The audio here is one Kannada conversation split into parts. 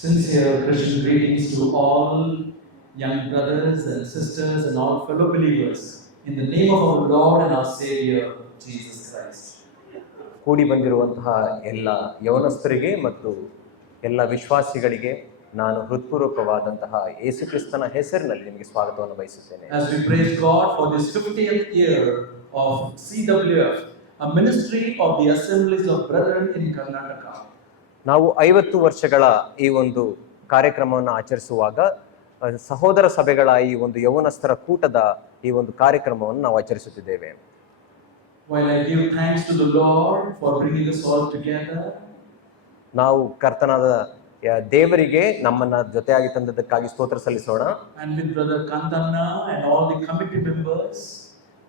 Sincere Christian greetings to all young brothers and sisters and all fellow believers in the name of our Lord and our Savior Jesus Christ. ಕೂಡಿ ಬಂದಿರುವಂತಹ ಎಲ್ಲ ಯವನಸ್ಥರಿಗೆ ಮತ್ತು ಎಲ್ಲ ವಿಶ್ವಾಸಿಗಳಿಗೆ ನಾನು ಹೃತ್ಪೂರ್ವಕವಾದಂತಹ ಯೇಸು ಕ್ರಿಸ್ತನ ಹೆಸರಿನಲ್ಲಿ ನಿಮಗೆ ಸ್ವಾಗತವನ್ನು ಬಯಸುತ್ತೇನೆ. As we praise God for this 50th year of CWF, a ministry of the Assemblies of Brethren in Karnataka. ನಾವು 50 ವರ್ಷಗಳ ಈ ಒಂದು ಕಾರ್ಯಕ್ರಮವನ್ನು ಆಚರಿಸುವಾಗ ಸಹೋದರ ಸಭೆಗಳ ಈ ಒಂದು ಯವನಸ್ಥರ ಕೂಟದ ಈ ಒಂದು ಕಾರ್ಯಕ್ರಮವನ್ನು ನಾವು ಆಚರಿಸುತ್ತಿದ್ದೇವೆ. While I give thanks to the Lord for bringing us all together, ನಾವು ಕರ್ತನಾದ ದೇವರಿಗೆ ನಮ್ಮನ್ನ ಜೊತೆಯಾಗಿ ತಂದದಕ್ಕಾಗಿ ಸ್ತೋತ್ರ ಸಲ್ಲಿಸೋಣ. and with brother Kantanna and all the committee members,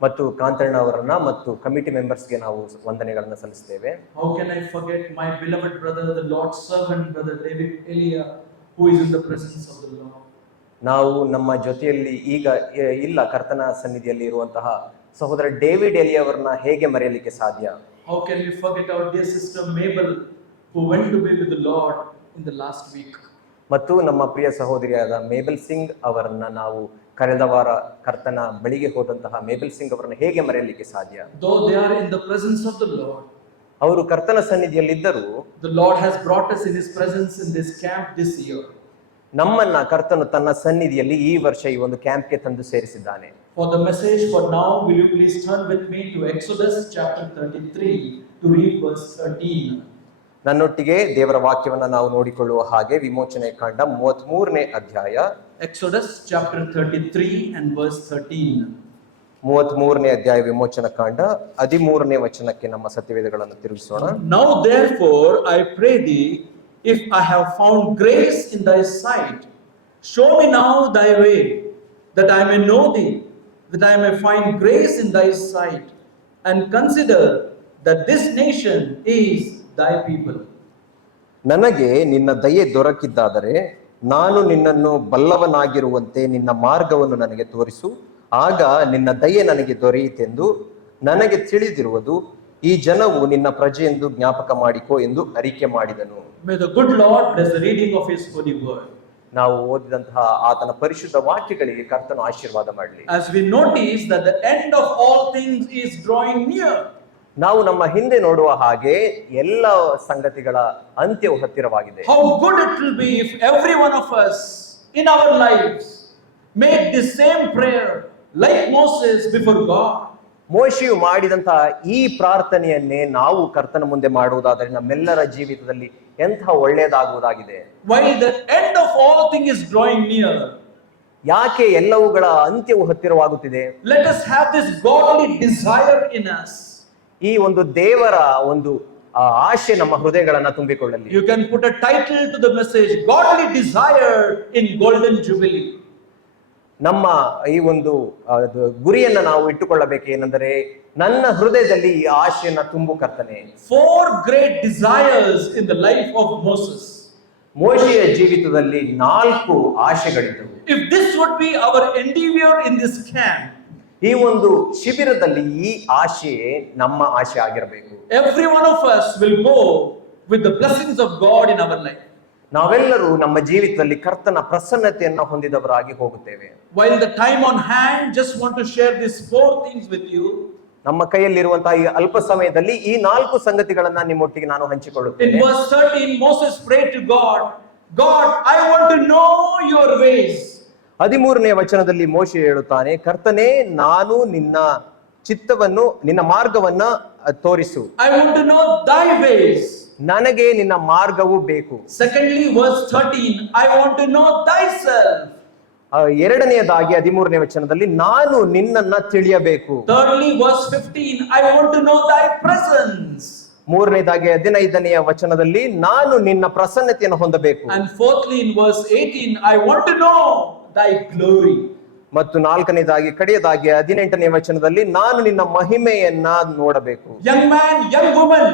ಮತ್ತು ಕಾಂತಣ್ಣ ಅವರನ್ನ ಮತ್ತು ಕಮಿಟಿ ಮೆಂಬರ್ಸ್ಗೆ ನಾವು ವಂದನೆಗಳನ್ನು ಸಲ್ಲಿಸ್ತೇವೆ. how can I forget my beloved brother, the Lord's servant, brother David Elia, who is in the presence of the Lord. ನಾವು ನಮ್ಮ ಜೊತೆಯಲ್ಲಿ ಈಗ ಇಲ್ಲ ಕರ್ತನ ಸನ್ನಿಧಿಯಲ್ಲಿ ಇರುವಂತಹ ಸಹೋದರ ಡೇವಿಡ್ ಎಲಿ ಅವರನ್ನ ಹೇಗೆ ಮರೆಯಲಿಕ್ಕೆ ಸಾಧ್ಯ? How can we forget our dear sister Mabel, who went to be with the Lord in the last week? ಮತ್ತು ನಮ್ಮ ಪ್ರಿಯ ಸಹೋದರಿಯಾದ ಮೇಬಲ್ ಸಿಂಗ್ ಅವರನ್ನ ನಾವು ಕಳೆದ ವಾರ ಕರ್ತನ ಬಳಿಗೆ ಹೋದಂತಹ ಮೇಬಲ್ ಸಿಂಗ್ ಅವರನ್ನ ಹೇಗೆ ಮರೆಯಲಿಕ್ಕೆ ಸಾಧ್ಯ? Though they are in the presence of the Lord, ಅವರು ಕರ್ತನ ಸನ್ನಿಧಿಯಲ್ಲಿದ್ದರೂ the Lord has brought us in His presence in this camp this year. ನಮ್ಮನ್ನ ಕರ್ತನು ತನ್ನ ಸನ್ನಿಧಿಯಲ್ಲಿ ಈ ವರ್ಷ ಈ ಒಂದು ಕ್ಯಾಂಪ್ಗೆ ತಂದು ಸೇರಿಸಿದ್ದಾನೆ. For the message for now, will you please turn with me to Exodus chapter 33 to read verse 13. ನನ್ನೊಟ್ಟಿಗೆ ದೇವರ ವಾಕ್ಯವನ್ನ ನಾವು ನೋಡಿಕೊಳ್ಳುವ ಹಾಗೆ ವಿಮೋಚನೆ ಕಾಂಡ 33ನೇ ಅಧ್ಯಾಯ, Exodus chapter 33 and verse 13. 33ನೇ ಅಧ್ಯಾಯ ವಿಮೋಚನ ಕಾಂಡ 13ನೇ ವಚನಕ್ಕೆ ನಮ್ಮ ಸತ್ಯವೇದಗಳನ್ನು ತಿರುಗಿಸೋಣ. Now therefore I pray thee, if I have found grace in thy sight, show me now thy way, that I may know thee, that I may find grace in thy sight, and consider that this nation is thy people. ನನಗೆ ನಿನ್ನ ದಯೆ ದೊರಕಿದ್ದಾದರೆ ನಾನು ನಿನ್ನನ್ನು ಬಲ್ಲವನಾಗಿರುವಂತೆ ನಿನ್ನ ಮಾರ್ಗವನ್ನು ನನಗೆ ತೋರಿಸು, ಆಗ ನಿನ್ನ ದಯೆ ನನಗೆ ದೊರೆಯಿತೆಂದು ನನಗೆ ತಿಳಿದಿರುವುದು. ಈ ಜನವು ನಿನ್ನ ಪ್ರಜೆಯೆಂದು ಜ್ಞಾಪಕ ಮಾಡಿಕೋ ಎಂದು ಅರಿಕೆ ಮಾಡಿದನು. May the good Lord bless the reading of His holy word. ನಾವು ಓದಿದಂತಹ ಆತನ ಪರಿಶುದ್ಧ ವಾಕ್ಯಗಳಿಗೆ ಕರ್ತನು ಆಶೀರ್ವಾದ ಮಾಡಲಿ. As we notice that the end of all things is drawing near. ನಾವು ನಮ್ಮ ಹಿಂದೆ ನೋಡುವ ಹಾಗೆ ಎಲ್ಲ ಸಂಗತಿಗಳ ಅಂತ್ಯವು ಹತ್ತಿರವಾಗಿದೆ. How good it will be if every one of us in our lives made the same prayer like Moses before God. ಮೋಶೆಯು ಮಾಡಿದಂತಹ ಈ ಪ್ರಾರ್ಥನೆಯನ್ನೇ ನಾವು ಕರ್ತನ ಮುಂದೆ ಮಾಡುವುದಾದರೆ ನಮ್ಮೆಲ್ಲರ ಜೀವಿತದಲ್ಲಿ ಎಂಥ ಒಳ್ಳೆಯದಾಗುವುದಾಗಿದೆ. While the end of all things is drawing near, ಯಾಕೆ ಎಲ್ಲವುಗಳ ಅಂತ್ಯವು ಹತ್ತಿರವಾಗುತ್ತಿದೆ? let us have this godly desire in us. ಈ ಒಂದು ದೇವರ ಒಂದು ಆಶೆ ನಮ್ಮ ಹೃದಯಗಳನ್ನ ತುಂಬಿಕೊಳ್ಳಲಿ. You can put a title to the message, Godly Desire in Golden Jubilee. ನಮ್ಮ ಈ ಒಂದು ಗುರಿಯನ್ನ ನಾವು ಇಟ್ಟುಕೊಳ್ಳಬೇಕೇನೆಂದರೆ ನನ್ನ ಹೃದಯದಲ್ಲಿ ಈ ಆಶೆಯನ್ನ ತುಂಬು ಕರ್ತನೆ. 4 great desires in the life of Moses. ಮೋಶೆಯ ಜೀವಿತದಲ್ಲಿ 4 ಆಶೆಗಳಿದ್ದವು. If this would be our endeavor in this camp, ಈ ಒಂದು ಶಿಬಿರದಲ್ಲಿ ಈ ಆಶೆಯೇ ನಮ್ಮ ಆಶೆ ಆಗಿರಬೇಕು. every one of us will go with the blessings of God in our life. ನಾವೆಲ್ಲರೂ ನಮ್ಮ ಜೀವಿತದಲ್ಲಿ ಕರ್ತನ ಪ್ರಸನ್ನತೆಯನ್ನ ಹೊಂದಿದವರಾಗಿ ಹೋಗುತ್ತೇವೆ. While the time on hand, just want to share these 4 things with you. ನಮ್ಮ ಕೈಯಲ್ಲಿರುವಂತಹ ಈ ಅಲ್ಪ ಸಮಯದಲ್ಲಿ ಈ 4 ಸಂಗತಿಗಳನ್ನ ನಿಮ್ಮೊಟ್ಟಿಗೆ ನಾನು ಹಂಚಿಕೊಳ್ಳುತ್ತೇನೆ. In verse 13, Moses prayed to God, God, I want to know your ways. 13ನೇ ವಚನದಲ್ಲಿ ಮೋಶೆ ಹೇಳುತ್ತಾನೆ, ಕರ್ತನೇ ನಾನು ನಿನ್ನ ಚಿತ್ತವನ್ನು ನಿನ್ನ ಮಾರ್ಗವನ್ನ ತೋರಿಸು. I want to know thy ways. ನನಗೆ ನಿನ್ನ ಮಾರ್ಗವು ಬೇಕು. Secondly, verse 13, I want to know thyself. ಎರಡನೆಯದಾಗಿ 13ನೇ ವಚನದಲ್ಲಿ ನಾನು ನಿನ್ನನ್ನ ತಿಳಿಯಬೇಕು. Thirdly, verse 15, I want to know thy presence. ಮೂರನೇದಾಗಿ 15ನೇ ವಚನದಲ್ಲಿ ನಾನು ನಿನ್ನ ಪ್ರಸನ್ನತೆಯನ್ನು ಹೊಂದಬೇಕು. And fourthly, in verse 18, I want to know thy glory. ಮತ್ತು ನಾಲ್ಕನೇದಾಗಿ ಕಡೆಯದಾಗಿ 18ನೇ ವಚನದಲ್ಲಿ ನಾನು ನಿನ್ನ ಮಹಿಮೆಯನ್ನ ನೋಡಬೇಕು. Young man, young woman,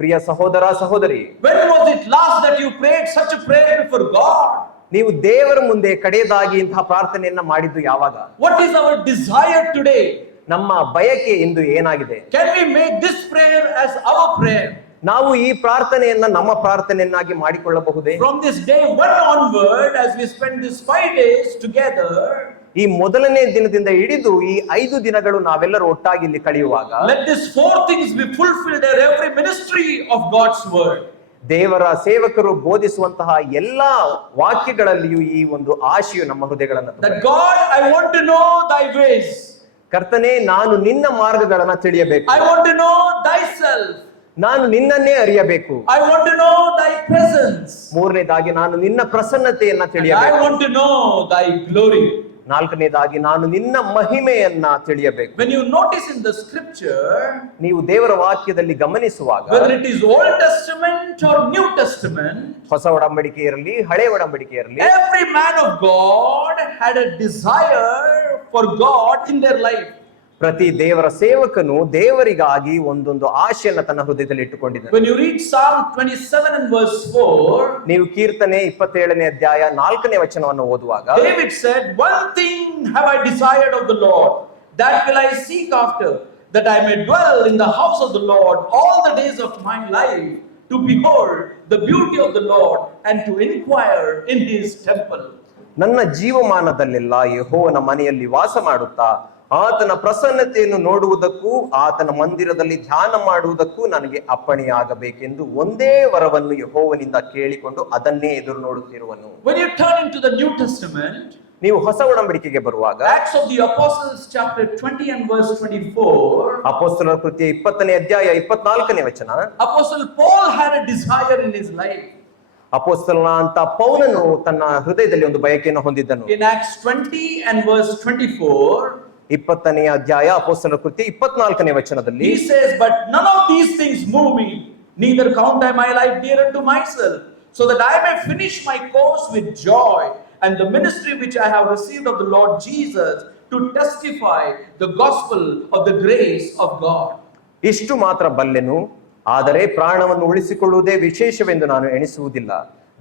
ಪ್ರಿಯ ಸಹೋದರ ಸಹೋದರಿ, when was it last that you prayed such a prayer before God? ನೀವು ದೇವರ ಮುಂದೆ ಕಡೆಯದಾಗಿ ಇಂತಹ ಪ್ರಾರ್ಥನೆಯನ್ನ ಮಾಡಿದ್ದು ಯಾವಾಗ? What is our desire today? ನಮ್ಮ ಬಯಕೆ ಇಂದು ಏನಾಗಿದೆ? Can we make this prayer as our prayer? ನಾವು ಈ ಪ್ರಾರ್ಥನೆಯನ್ನ ನಮ್ಮ ಪ್ರಾರ್ಥನೆಯನ್ನಾಗಿ ಮಾಡಿಕೊಳ್ಳಬಹುದೇ? From this day one onward, as we spend these 5 days together, ಈ ಮೊದಲನೇ ದಿನದಿಂದ ಹಿಡಿದು ಈ 5 ದಿನಗಳು ನಾವೆಲ್ಲರೂ ಒಟ್ಟಾಗಿ ಇಲ್ಲಿ ಕಳೆಯುವಾಗ let these 4 things be fulfilled in every ministry of God's word. ದೇವರ ಸೇವಕರು ಬೋಧಿಸುವಂತಹ ಎಲ್ಲಾ ವಾಕ್ಯಗಳಲ್ಲಿಯೂ ಈ ಒಂದು ಆಶೆಯು ನಮ್ಮ ಹೃದಯಗಳನ್ನು That God, I want to know thy ways. ಕರ್ತನೇ, ನಾನು ನಿನ್ನ ಮಾರ್ಗಗಳನ್ನ ತಿಳಿಯಬೇಕು. I want to know thyself. ನಾನು ನಿನ್ನನ್ನೇ ಅರಿಯಬೇಕು. I want to know thy presence. ಮೂರನೇದಾಗಿ ನಾನು ನಿನ್ನ ಪ್ರಸನ್ನತೆಯನ್ನ I ತಿಳಿಯಬೇಕು. want to know thy glory. ನಾಲ್ಕನೇದಾಗಿ ನಾನು ನಿನ್ನ ಮಹಿಮೆಯನ್ನ ತಿಳಿಯಬೇಕು. When you notice in the scripture, ನೀವು ದೇವರ ವಾಕ್ಯದಲ್ಲಿ ಗಮನಿಸುವಾಗ whether it is Old Testament or New Testament, ಹೊಸ ಒಡಂಬಡಿಕೆ ಇರಲಿ ಹಳೆ ಒಡಂಬಡಿಕೆ ಇರಲಿ, every man of God had a desire for God in their life. ಪ್ರತಿ ದೇವರ ಸೇವಕನು ದೇವರಿಗಾಗಿ ಒಂದೊಂದು ಆಶೆಯನ್ನ ತನ್ನ ಹೃದಯದಲ್ಲಿ ಇಟ್ಟುಕೊಂಡಿದ್ದಾನೆ. When you read Psalm 27 and verse 4, ನೀವು ಕೀರ್ತನೆ 27ನೇ ಅಧ್ಯಾಯ 4ನೇ ವಚನವನ್ನು ಓದುವಾಗ David said, "One thing have I desired of the Lord, that will I seek after, that I may dwell in the house of the Lord all the days of my life, to behold the beauty of the Lord and to inquire in his temple." ನನ್ನ ಜೀವಮಾನದಲ್ಲೆಲ್ಲ ಯೆಹೋವನ ಮನೆಯಲ್ಲಿ ವಾಸ ಮಾಡುತ್ತಾ ಆತನ ಪ್ರಸನ್ನತೆಯನ್ನು ನೋಡುವುದಕ್ಕೂ ಆತನ ಮಂದಿರದಲ್ಲಿ ಧ್ಯಾನ ಮಾಡುವುದಕ್ಕೂ ನನಗೆ ಅಪ್ಪಣೆಯಾಗಬೇಕೆಂದು ಒಂದೇ ವರವನ್ನು ಯೆಹೋವನಿಂದ ಕೇಳಿಕೊಂಡು ಅದನ್ನೇ ಎದುರು ನೋಡುತ್ತಿರುವನು. When you turn into the New Testament, ನೀವು ಹೊಸ ಒಡಂಬಡಿಕೆಗೆ ಬರುವಾಗ Acts of the Apostles chapter 20 and verse 24, ಅಪೊಸ್ತಲರ ಕೃತ್ಯ 20ನೇ ಅಧ್ಯಾಯ 24ನೇ ವಚನ, Apostle Paul had a desire in his life. ಅಪೊಸ್ತಲನ ಅಂತ ಪೌಲನು ತನ್ನ ಹೃದಯದಲ್ಲಿ ಒಂದು ಬಯಕೆಯನ್ನು ಹೊಂದಿದ್ದನು. In Acts 20 and verse 24, 20ನೇ ಅಧ್ಯಾಯ ಅಪೊಸ್ತಲರ ಕೃತ್ಯ 24ನೇ ವಚನದಲ್ಲಿ he says, "But none of these things move me, neither count I my life dear unto myself, so that I may finish my course with joy, and the ministry which I have received of the Lord Jesus, to testify the gospel of the grace of God." ಇಷ್ಟು ಮಾತ್ರ ಬಲ್ಲೆನು, ಆದರೆ ಪ್ರಾಣವನ್ನು ಉಳಿಸಿಕೊಳ್ಳುವುದೇ ವಿಶೇಷವೆಂದು ನಾನು ಎಣಿಸುವುದಿಲ್ಲ.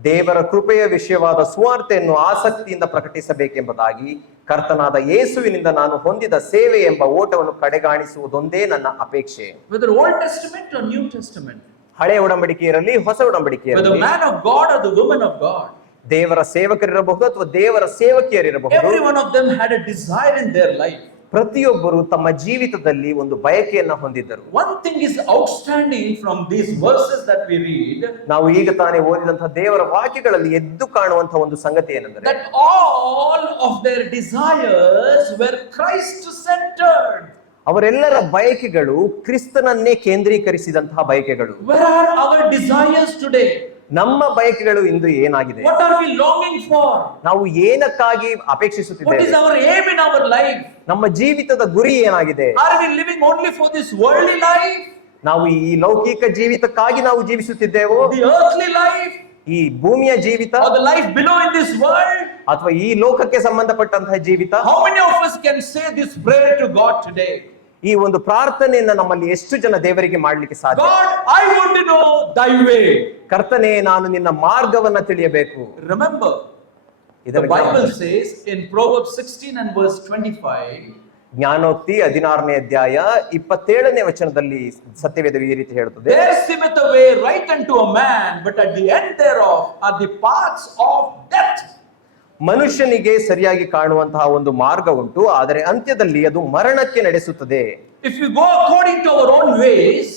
ದೇವರ ಕೃಪೆಯ ವಿಷಯವಾದ ಸುವಾರ್ತೆಯನ್ನು ಆಸಕ್ತಿಯಿಂದ ಪ್ರಕಟಿಸಬೇಕೆಂಬುದಾಗಿ ಕರ್ತನಾದ ಯೇಸುವಿನಿಂದ ನಾನು ಹೊಂದಿದ ಸೇವೆ ಎಂಬ ಓಟವನ್ನು ಕಡೆಗಾಣಿಸುವುದೊಂದೇ ನನ್ನ ಅಪೇಕ್ಷೆ. Whether Old Testament or New Testament, ಹಳೆ ಒಡಂಬಡಿಕೆ ಇರಲಿ ಹೊಸ ಒಡಂಬಡಿಕೆ whether ಇರಲಿ, man of God or the woman of God, ದೇವರ ಸೇವಕರಿರಬಹುದು ಅಥವಾ ದೇವರ ಸೇವಕಿಯರಿರಬಹುದು, every one of them had a desire in their life. ಪ್ರತಿಯೊಬ್ಬರು ತಮ್ಮ ಜೀವಿತದಲ್ಲಿ ಒಂದು ಬಯಕೆಯನ್ನ ಹೊಂದಿದ್ದರು. One thing is outstanding from these verses that we read, ನಾವು ಈಗ ತಾನೇ ಓದಿದಂತಹ ದೇವರ ವಾಕ್ಯಗಳಲ್ಲಿ ಎದ್ದು ಕಾಣುವಂತಹ ಒಂದು ಸಂಗತಿ ಏನೆಂದರೆ, that all of their desires were Christ centered. ಅವರೆಲ್ಲರ ಬಯಕೆಗಳು ಕ್ರಿಸ್ತನನ್ನೇ ಕೇಂದ್ರೀಕರಿಸಿದಂತಹ ಬಯಕೆಗಳು. Where are our desires today? ನಮ್ಮ ಬಯಕೆಗಳು ಇಂದು ಏನಾಗಿದೆ? What are we longing for? ನಾವು ಏನಕ್ಕಾಗಿ What is ಅಪೇಕ್ಷಿಸುತ್ತಿದ್ದೇವೆ? our aim in our life? ನಮ್ಮ ಜೀವಿತದ ಗುರಿ ಏನಾಗಿದೆ? Are we living only for this worldly life? ನಾವು ಈ ಲೌಕಿಕ ಜೀವಿತಕ್ಕಾಗಿ ನಾವು ಜೀವಿಸುತ್ತಿದ್ದೇವೋ, The earthly life? ಈ ಭೂಮಿಯ ಜೀವಿತ Or the life below in this world? ಅಥವಾ ಈ ಲೋಕಕ್ಕೆ ಸಂಬಂಧಪಟ್ಟಂತಹ ಜೀವಿತ? How many of us can say this prayer to God today? ಈ ಒಂದು ಪ್ರಾರ್ಥನೆಯನ್ನ ನಮ್ಮಲ್ಲಿ ಎಷ್ಟು ಜನ ದೇವರಿಗೆ ಮಾಡ್ಲಿಕ್ಕೆ ಸಾಧ್ಯ? God, I want to know thy way. ಕರ್ತನೇ, ನಾನು ನಿನ್ನ ಮಾರ್ಗವನ್ನ ತಿಳಿಯಬೇಕು. Remember, the Bible says in Proverbs 16 and verse 25, ಜ್ಞಾನೋಕ್ತಿ 16ನೇ ಅಧ್ಯಾಯ 27ನೇ ವಚನದಲ್ಲಿ ಸತ್ಯವೇದ ಈ ರೀತಿ ಹೇಳುತ್ತದೆ, there seemeth a way right unto a man, but at the end thereof are the paths of death. ಮನುಷ್ಯನಿಗೆ ಸರಿಯಾಗಿ ಕಾಣುವಂತಹ ಒಂದು ಮಾರ್ಗ ಉಂಟು, ಆದರೆ ಅಂತ್ಯದಲ್ಲಿ ಅದು ಮರಣಕ್ಕೆ ನಡೆಸುತ್ತದೆ. If we go according to our own ways,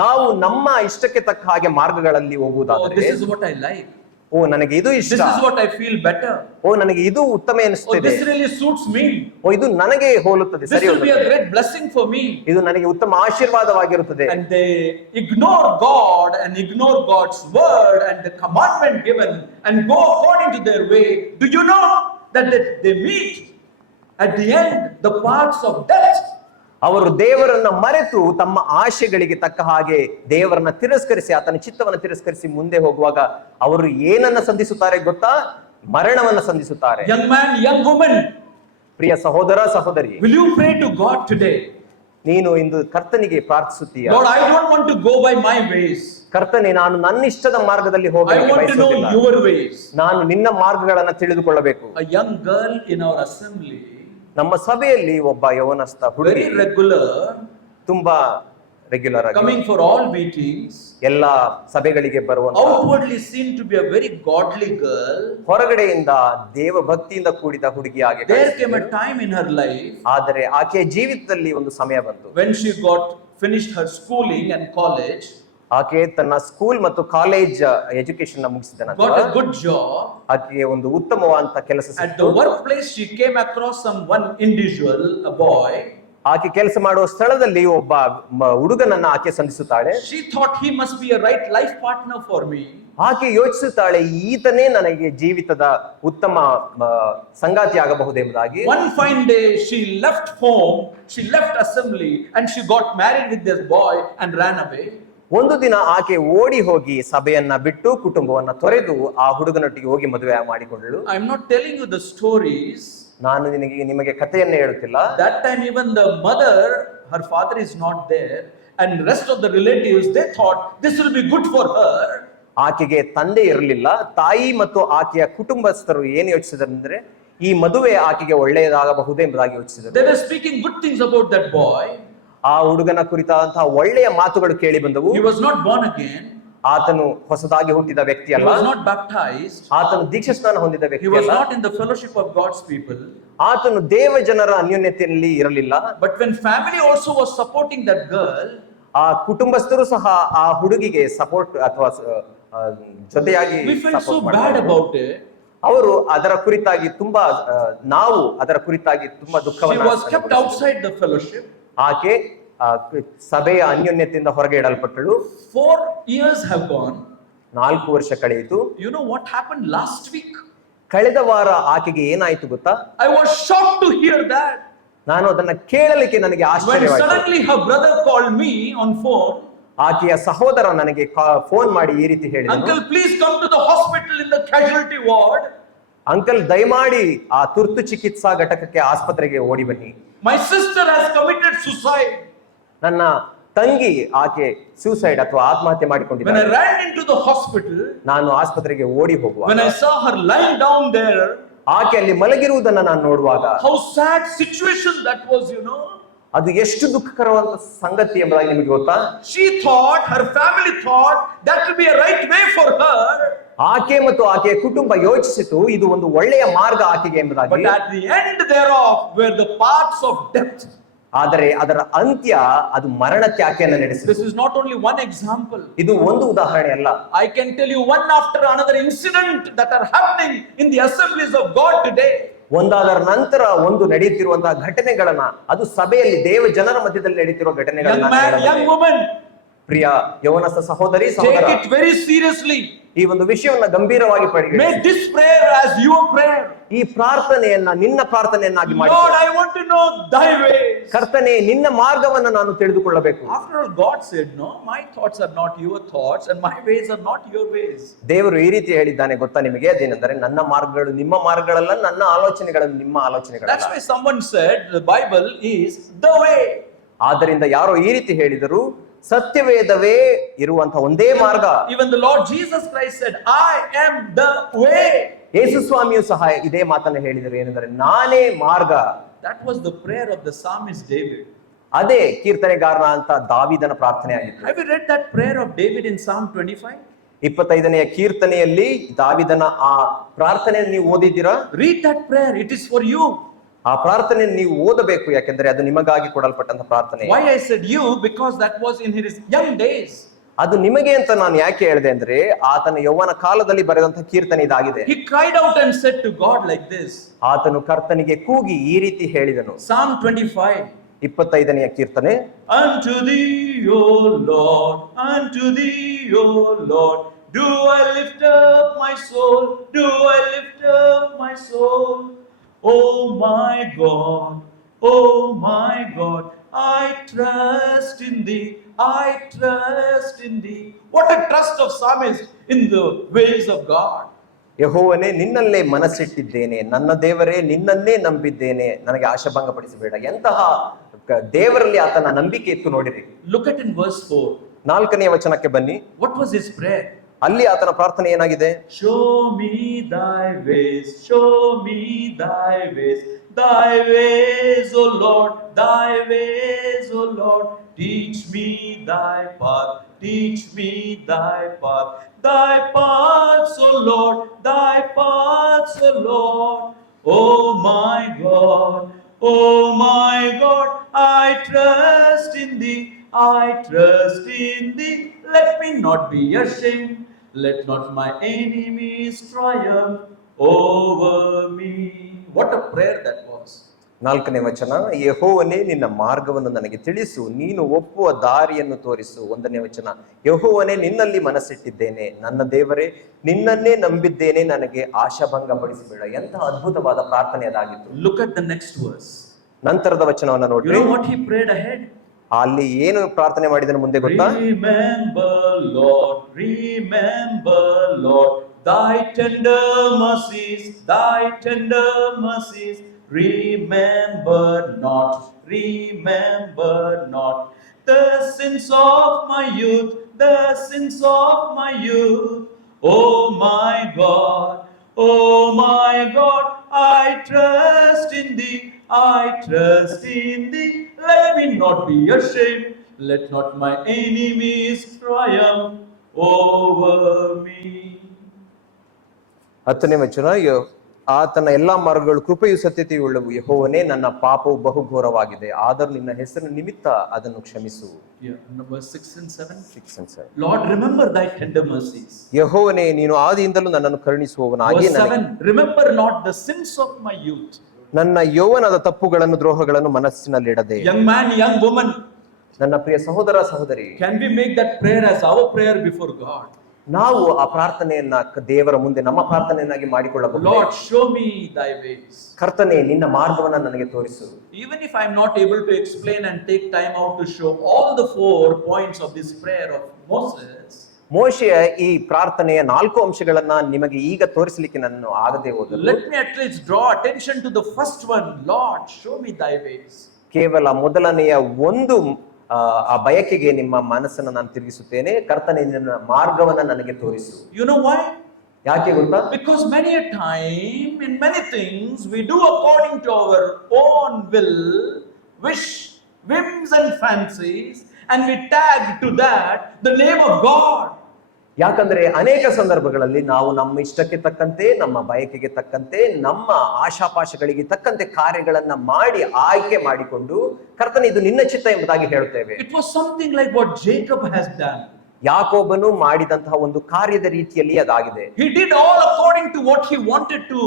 ನಾವು ನಮ್ಮ ಇಷ್ಟಕ್ಕೆ ತಕ್ಕ ಹಾಗೆ ಮಾರ್ಗಗಳಲ್ಲಿ oh, ಹೋಗುವುದಾದರೆ, this is what I like, ಓ ನನಗೆ ಇದು ಇಷ್ಟ, this is what I feel better, ಓ ನನಗೆ ಇದು ಉತ್ತಮ oh, ಎನಿಸುತ್ತದೆ, this really suits me, ಓ ಇದು ನನಗೆ ಹೋಲುತ್ತದೆ, this ಸರಿ will be a ಹೋಲುತ್ತದೆ, great blessing for me. ಇದು ನನಗೆ ಉತ್ತಮ ಆಶೀರ್ವಾದವಾಗಿರುತ್ತದೆ. And they ignore God and ignore God's word and the commandment given and go according to their way. Do you know that they meet at the end the paths of death? ಅವರು ದೇವರನ್ನ ಮರೆತು ತಮ್ಮ ಆಶೆಗಳಿಗೆ ತಕ್ಕ ಹಾಗೆ ದೇವರನ್ನ ತಿರಸ್ಕರಿಸಿ ಆತನ ಚಿತ್ತವನ್ನು ತಿರಸ್ಕರಿಸಿ ಮುಂದೆ ಹೋಗುವಾಗ ಅವರು ಏನನ್ನ ಸಂಧಿಸುತ್ತಾರೆ ಗೊತ್ತಾ? ಮರಣವನ್ನ ಸಂಧಿಸುತ್ತಾರೆ. Young man, young woman, ಪ್ರಿಯ ಸಹೋದರ ಸಹೋದರಿ, will you pray to God today? ನೀನು ಇಂದು ಕರ್ತನಿಗೆ ಪ್ರಾರ್ಥಿಸುತ್ತೀಯ, Lord, I don't want to go by my ways, ಕರ್ತನೆ ನಾನು ನನ್ನ ಇಷ್ಟದ ಮಾರ್ಗದಲ್ಲಿ I ಹೋಗಲಿಕ್ಕೆ want to know ಬಯಸುವುದಿಲ್ಲ, your ways. ನಾನು ನಿನ್ನ ಮಾರ್ಗಗಳನ್ನ ತಿಳಿದುಕೊಳ್ಳಬೇಕು. A young girl in our assembly, ನಮ್ಮ ಸಭೆಯಲ್ಲಿ ಒಬ್ಬ ಯವನಸ್ಥ ಹುಡುಗಿ very regular, ತುಂಬಾ ರೆಗ್ಯುಲರ್ ಆಗಿ coming for all meetings, ಎಲ್ಲಾ ಸಭೆಗಳಿಗೆ ಬರುವಂತ, outwardly seen to be a very godly girl, ಹೊರಗಡೆಯಿಂದ ದೇವ ಭಕ್ತಿಯಿಂದ ಕೂಡಿದ ಹುಡುಗಿಯಾಗಿ there came ಕಾಣಿಸಿದಳು. a time in her life ಆದರೆ ಆಕೆಯ ಜೀವಿತದಲ್ಲಿ ಒಂದು ಸಮಯ ಬಂತು. when she got finished her schooling and college, ಆಕೆ ತನ್ನ ಸ್ಕೂಲ್ ಮತ್ತು ಕಾಲೇಜ್ ಎಜುಕೇಶನ್ ಮುಗಿಸಿದ got ನಂತರ a good job. ಆಕೆಗೆ ಒಂದು ಉತ್ತಮವಾದಂತ ಕೆಲಸ At ಸಿಕ್ತು. the workplace, she came across one individual, a boy. ಆಕೆ ಕೆಲಸ ಮಾಡುವ ಸ್ಥಳದಲ್ಲಿ ಒಬ್ಬ ಹುಡುಗನನ್ನ ಆಕೆ ಸಂಧಿಸುತ್ತಾಳೆ. She thought he must be a right life partner for me. ಆಕೆ ಯೋಚಿಸುತ್ತಾಳೆ, ಈತನೇ ನನಗೆ ಜೀವಿತದ ಉತ್ತಮ ಸಂಗಾತಿ ಆಗಬಹುದೆಂಬುದಾಗಿ. One fine day, she left home, she left assembly, and she got married with this boy and ran away. ಒಂದು ದಿನ ಆಕೆ ಓಡಿ ಹೋಗಿ ಸಭೆಯನ್ನ ಬಿಟ್ಟು ಕುಟುಂಬವನ್ನ ತೊರೆದು ಆ ಹುಡುಗನೊಟ್ಟಿಗೆ ಹೋಗಿ ಮದುವೆ ಮಾಡಿಕೊಂಡಳು. I am not telling you the stories. ನಾನು ನಿಮಗೆ ಕಥೆಯನ್ನ ಹೇಳುತ್ತಿಲ್ಲ. That time even the mother, her father is not there, and rest of the relatives, they thought this will be good for her. ಆಕೆಗೆ ತಂದೆ ಇರಲಿಲ್ಲ. ತಾಯಿ ಮತ್ತು ಆಕೆಯ ಕುಟುಂಬಸ್ಥರು ಏನು ಯೋಚಿಸಿದ್ರೆ ಈ ಮದುವೆ ಆಕೆಗೆ ಒಳ್ಳೆಯದಾಗಬಹುದು ಎಂಬುದಾಗಿ ಯೋಚಿಸಿದರು. They were speaking good things about that boy. ಆ ಹುಡುಗನ ಕುರಿತಾದಂತಹ ಒಳ್ಳೆಯ ಮಾತುಗಳು ಕೇಳಿ ಬಂದವು. He was not born again. ಆತನು ಹೊಸದಾಗಿ ಹುಟ್ಟಿದ ವ್ಯಕ್ತಿ He ಅಲ್ಲ. was not baptized. ಆತನು ದೀಕ್ಷಾಸ್ನಾನ ಹೊಂದಿದ He ವ್ಯಕ್ತಿ was ಅಲ್ಲ. not in the fellowship of God's people. ಆತನು ದೇವ ಜನರ ಅನ್ಯೋನ್ಯತೆಯಲ್ಲಿ ಇರಲಿಲ್ಲ. But when family also was supporting that girl, ಆ ಕುಟುಂಬಸ್ಥರು ಸಹ ಆ ಹುಡುಗಿಗೆ ಸಪೋರ್ಟ್ ಅಥವಾ ಜೊತೆಯಾಗಿ we felt so support bad ಮಾಡಿದ್ರು. about it. ಅವರು ಅದರ ಕುರಿತಾಗಿ ತುಂಬಾ ನಾವು ಅದರ ಕುರಿತಾಗಿ ತುಂಬಾ She ದುಃಖವನ್ನು was kept outside the fellowship. ಆಕೆ ಸಭೆಯ ಅನ್ಯೋನ್ಯತೆಯಿಂದ ಹೊರಗೆ ಇಡಲ್ಪಟ್ಟಳು. 4 years have gone. 4 ವರ್ಷ ಕಳೆಯಿತು. You know what happened last week? ಕಳೆದ ವಾರ ಆಕೆಗೆ ಏನಾಯ್ತು ಗೊತ್ತಾ? I was shocked to hear that. ನಾನು ಅದನ್ನ ಕೇಳಲಿಕ್ಕೆ ನನಗೆ When ಆಶ್ಚರ್ಯವಾಯಿತು. suddenly her brother called me on phone. ಆಕೆಯ ಸಹೋದರ ನನಗೆ ಫೋನ್ ಮಾಡಿ ಈ ರೀತಿ ಹೇಳಿದನು, Uncle, please come to the hospital in the casualty ward. Uncle ದಯಮಾಡಿ ಆ ತುರ್ತು ಚಿಕಿತ್ಸಾ ಘಟಕಕ್ಕೆ ಆಸ್ಪತ್ರೆಗೆ ಓಡಿ ಬನ್ನಿ. My sister has committed suicide. ನನ್ನ ತಂಗಿ ಆಕೆ ಸೂಸೈಡ್ ಅಥವಾ ಆತ್ಮಹತ್ಯೆ When ಮಾಡಿಕೊಂಡಿದ್ದಾಳೆ. I ran into the hospital, ನಾನು ಆಸ್ಪತ್ರೆಗೆ ಓಡಿ ಹೋಗುವಾಗ when I saw her lying down there, ಆಕೆ ಅಲ್ಲಿ ಮಲಗಿರುವುದನ್ನ ನಾನು ನೋಡುವಾಗ how sad situation that was, you know. ಅದು ಎಷ್ಟು ದುಃಖಕರವಾದ ಸಂಗತಿ ಎಂಬುದಾಗಿ ನಿಮಗೆ ಗೊತ್ತಾ? She thought, her family thought that will be a right way for her. ಆಕೆ ಮತ್ತು ಆಕೆಯ ಕುಟುಂಬ ಯೋಚಿಸಿತು ಇದು ಒಂದು ಒಳ್ಳೆಯ ಮಾರ್ಗ ಆಕೆಗೆ ಎಂಬುದಾಗಿ. But at the end thereof were the paths of death. ಆದರೆ ಅದರ ಅಂತ್ಯ ಅದು ಮರಣಕ್ಕೆ ಆಕೆಯನ್ನು ನಡೆಸಿತು. This is not only one example. ಇದು ಒಂದು ಉದಾಹರಣೆ ಅಲ್ಲ. I can tell you one after another incident that are happening in the assemblies of God today. ಒಂದಾದರ ನಂತರ ಒಂದು ನಡೆಯುತ್ತಿರುವಂತಹ ಘಟನೆಗಳನ್ನ, ಅದು ಸಭೆಯಲ್ಲಿ ದೇವ ಜನರ ಮಧ್ಯದಲ್ಲಿ ನಡೆಯುತ್ತಿರುವ Young ಘಟನೆಗಳನ್ನ man, young woman, ಪ್ರಿಯ ಯೌವನಸ್ಥ ಸಹೋದರಿ take ಸಹೋದರ, it very seriously. ಈ ಒಂದು ವಿಷಯವನ್ನ ಗಂಭೀರವಾಗಿ ಪರಿಗಣಿಸಿ. Make this prayer as your prayer. ಈ ಪ್ರಾರ್ಥನೆಯನ್ನ ನಿನ್ನ ಪ್ರಾರ್ಥನೆಯನ್ನಾಗಿ ಮಾಡಿ. Lord, I want to know thy ways. ಕರ್ತನೇ, ನಿನ್ನ ಮಾರ್ಗವನ್ನು ನಾನು ತಿಳಿದುಕೊಳ್ಳಬೇಕು. After all, God said, no, my thoughts are not your thoughts and my ways are not your ways. ದೇವರು ಈ ರೀತಿ ಹೇಳಿದ್ದಾನೆ ಗೊತ್ತಾ ನಿಮಗೆ? ಅದೇನೆಂದರೆ ನನ್ನ ಮಾರ್ಗಗಳು ನಿಮ್ಮ ಮಾರ್ಗಗಳಲ್ಲ, ನನ್ನ ಆಲೋಚನೆಗಳು ನಿಮ್ಮ ಆಲೋಚನೆಗಳಲ್ಲ. That's why someone said the Bible is the way. ಆದ್ದರಿಂದ ಯಾರೋ ಈ ರೀತಿ ಹೇಳಿದರು, ಸತ್ಯವೇದವೇ ಇರುವಂತಹ ಒಂದೇ ಮಾರ್ಗ. Even the Lord Jesus Christ said, I am the way. ಯೇಸು ಸ್ವಾಮಿಯು ಸಹ ಇದೇ ಮಾತನ್ನು ಹೇಳಿದರು, ಏನೆಂದರೆ ನಾನೇ ಮಾರ್ಗ. That was the prayer of the psalmist David. ಅದೇ ಕೀರ್ತನೆಗಾರನ ಅಂತ ದಾವೀದನ ಪ್ರಾರ್ಥನೆ ಆಗಿತ್ತು. Have you read that prayer of David in Psalm 25? 25ನೆಯ ಕೀರ್ತನೆಯಲ್ಲಿ ದಾವೀದನ ಆ ಪ್ರಾರ್ಥನೆಯನ್ನು ನೀವು ಓದಿದ್ದೀರಾ? Read that prayer, it is for you. ಆ ಪ್ರಾರ್ಥನೆಯನ್ನು ನೀವು ಓದಬೇಕು, ಯಾಕೆಂದ್ರೆ ಅದು ನಿಮಗಾಗಿ ಕೊಡಲ್ಪಟ್ಟಂತ ಪ್ರಾರ್ಥನೆ. Why I said you? Because that was in his young days. ಅದು ನಿಮಗೆ ಅಂತ ನಾನು ಯಾಕೆ ಹೇಳಿದೆ ಅಂದ್ರೆ ಆತನ ಯೌವನ ಕಾಲದಲ್ಲಿ ಬರೆದಂತಹ ಕೀರ್ತನೆ ಇದಾಗಿದೆ. He cried out and said to God like this. ಆತನು ಕರ್ತನಿಗೆ ಕೂಗಿ ಈ ರೀತಿ ಹೇಳಿದನು. Psalm 25. 25ನೆಯ ಕೀರ್ತನೆ. Unto thee, O Lord, unto thee, O Lord, do I lift up my soul, do I lift up my soul. Oh my God, I trust in thee, I trust in thee. What a trust of psalmist in the ways of God. ಯೆಹೋವನೇ, ನಿನ್ನಲ್ಲೇ ಮನಸ್ಸಿಟ್ಟಿದ್ದೇನೆ, ನನ್ನ ದೇವರೇ ನಿನ್ನನ್ನೇ ನಂಬಿದ್ದೇನೆ, ನನಗೆ ಆಶಾಭಂಗ ಪಡಿಸಬೇಡ. ಎಂತಹ ದೇವರಲ್ಲಿ ಆತನ ನಂಬಿಕೆ ಇತ್ತು ನೋಡಿರಿ. Look at in verse 4. 4ನೆಯ ವಚನಕ್ಕೆ ಬನ್ನಿ. What was his prayer? ಅಲ್ಲಿ ಆತನ ಪ್ರಾರ್ಥನೆ ಏನಾಗಿದೆ? Show me thy ways, show me thy ways, thy ways, O Lord, thy ways, O Lord, Teach me thy path, teach me thy path, thy paths, O Lord, thy paths, O Lord. Oh my God, I trust in thee, I trust in thee. Let me not be ashamed, let not my enemies triumph over me. What a prayer that was. 4ನೇ ವಚನ, ಯೆಹೋವನೇ ನಿನ್ನ ಮಾರ್ಗವನ್ನು ನನಗೆ ತಿಳಿಸು, ನೀನು ಒಪ್ಪುವ ದಾರಿಯನ್ನು ತೋರಿಸು. 1ನೇ ವಚನ, ಯೆಹೋವನೇ ನಿನ್ನಲ್ಲಿ ಮನಸ್ಸಿಟ್ಟಿದ್ದೇನೆ, ನನ್ನ ದೇವರೇ ನಿನ್ನನ್ನೇ ನಂಬಿದ್ದೇನೆ, ನನಗೆ ಆಶಾಭಂಗ ಪಡಿಸಬೇಡ. ಎಂತಹ ಅದ್ಭುತವಾದ ಪ್ರಾರ್ಥನೆ ಅದಾಗಿತ್ತು. Look at the next verse. ನಂತರದ ವಚನವನ್ನ You ನೋಡ್ರಿ. know what he prayed ahead? ಅಲ್ಲಿ ಏನು ಪ್ರಾರ್ಥನೆ ಮಾಡಿದನು ಮುಂದೆ ಗೊತ್ತಾ? Remember, Lord, thy tender mercies, remember not the sins of my youth, Oh my God, I trust in thee, let me not be ashamed, let not my enemies triumph over me. 10ನೇ ವಚನ, ಆತನ ಎಲ್ಲಾ ಮಾರ್ಗಗಳು ಕೃಪೆಯು ಸತ್ಯತೆಯು ಉಳ್ಳವು, ಯೆಹೋವನೇ ನನ್ನ ಪಾಪವು ಬಹುಘೋರವಾಗಿದೆ, ಆದರೂ ನಿನ್ನ ಹೆಸರಿನ ನಿಮಿತ್ತ ಅದನ್ನು ಕ್ಷಮಿಸು. Verse 6 and 7. 6 and 7. Lord, remember thy tender mercies. ಯೆಹೋವನೇ ನೀನು ಆದಿಯಿಂದಲೂ ನನ್ನನ್ನು ಕರುಣಿಸುವವನಾಗಿ, Verse 7. Remember not the sins of my youth. ನನ್ನ ಯೌವನದ ತಪ್ಪುಗಳನ್ನು ದ್ರೋಹಗಳನ್ನು ಮನಸ್ಸಿನಲ್ಲಿಡದೆ. Young man, young woman, ನನ್ನ ಪ್ರಿಯ ಸಹೋದರ ಸಹೋದರಿ, can we make that prayer as our prayer before God? ನಾವು ಆ ಪ್ರಾರ್ಥನೆಯನ್ನ ದೇವರ ಮುಂದೆ ನಮ್ಮ ಪ್ರಾರ್ಥನೆಯನ್ನಾಗಿ ಮಾಡಿಕೊಳ್ಳಬಹುದು. Lord, show me thy ways. ಕರ್ತನೇ ನಿನ್ನ ಮಾರ್ಗವನ್ನ ನನಗೆ ತೋರಿಸು. Even if I am not able to explain and take time out to show all the 4 points of this prayer of Moses, ಮೋಶೆಯ ಈ ಪ್ರಾರ್ಥನೆಯ 4 ಅಂಶಗಳನ್ನ ನಿಮಗೆ ಈಗ ತೋರಿಸಲಿಕ್ಕೆ ನಾನು ಆಗದೆ ಹೋದರೂ, let me at least draw attention to the first one. Lord, show me thy ways. ಕೇವಲ ಮೊದಲನೆಯ ಒಂದು ಆ ಬಯಕೆಗೆ ನಿಮ್ಮ ಮನಸ್ಸನ್ನು ನಾನು ತಿರುಗಿಸುತ್ತೇನೆ. ಕರ್ತನೇ ನಿನ್ನ ಮಾರ್ಗವನ್ನ ನನಗೆ ತೋರಿಸು. You know why? ಯಾಕೆ ಗೊತ್ತಾ? Because many a time in many things we do according to our own will, wish, whims and fancies, and we tag to that the name of God. ಯಾಕಂದ್ರೆ ಅನೇಕ ಸಂದರ್ಭಗಳಲ್ಲಿ ನಾವು ನಮ್ಮ ಇಷ್ಟಕ್ಕೆ ತಕ್ಕಂತೆ, ನಮ್ಮ ಬಯಕೆಗೆ ತಕ್ಕಂತೆ, ನಮ್ಮ ಆಶಾಪಾಶಗಳಿಗೆ ತಕ್ಕಂತೆ ಕಾರ್ಯಗಳನ್ನ ಮಾಡಿ ಆಯ್ಕೆ ಮಾಡಿಕೊಂಡು ಕರ್ತನೇ ಇದು ನಿನ್ನ ಚಿತ್ತ ಎಂಬುದಾಗಿ ಹೇಳುತ್ತೇವೆ. It was something like what Jacob has done. ಯಾಕೋಬನು ಮಾಡಿದಂತಹ ಒಂದು ಕಾರ್ಯದ ರೀತಿಯಲ್ಲಿ ಅದಾಗಿದೆ. He did all according to what he wanted to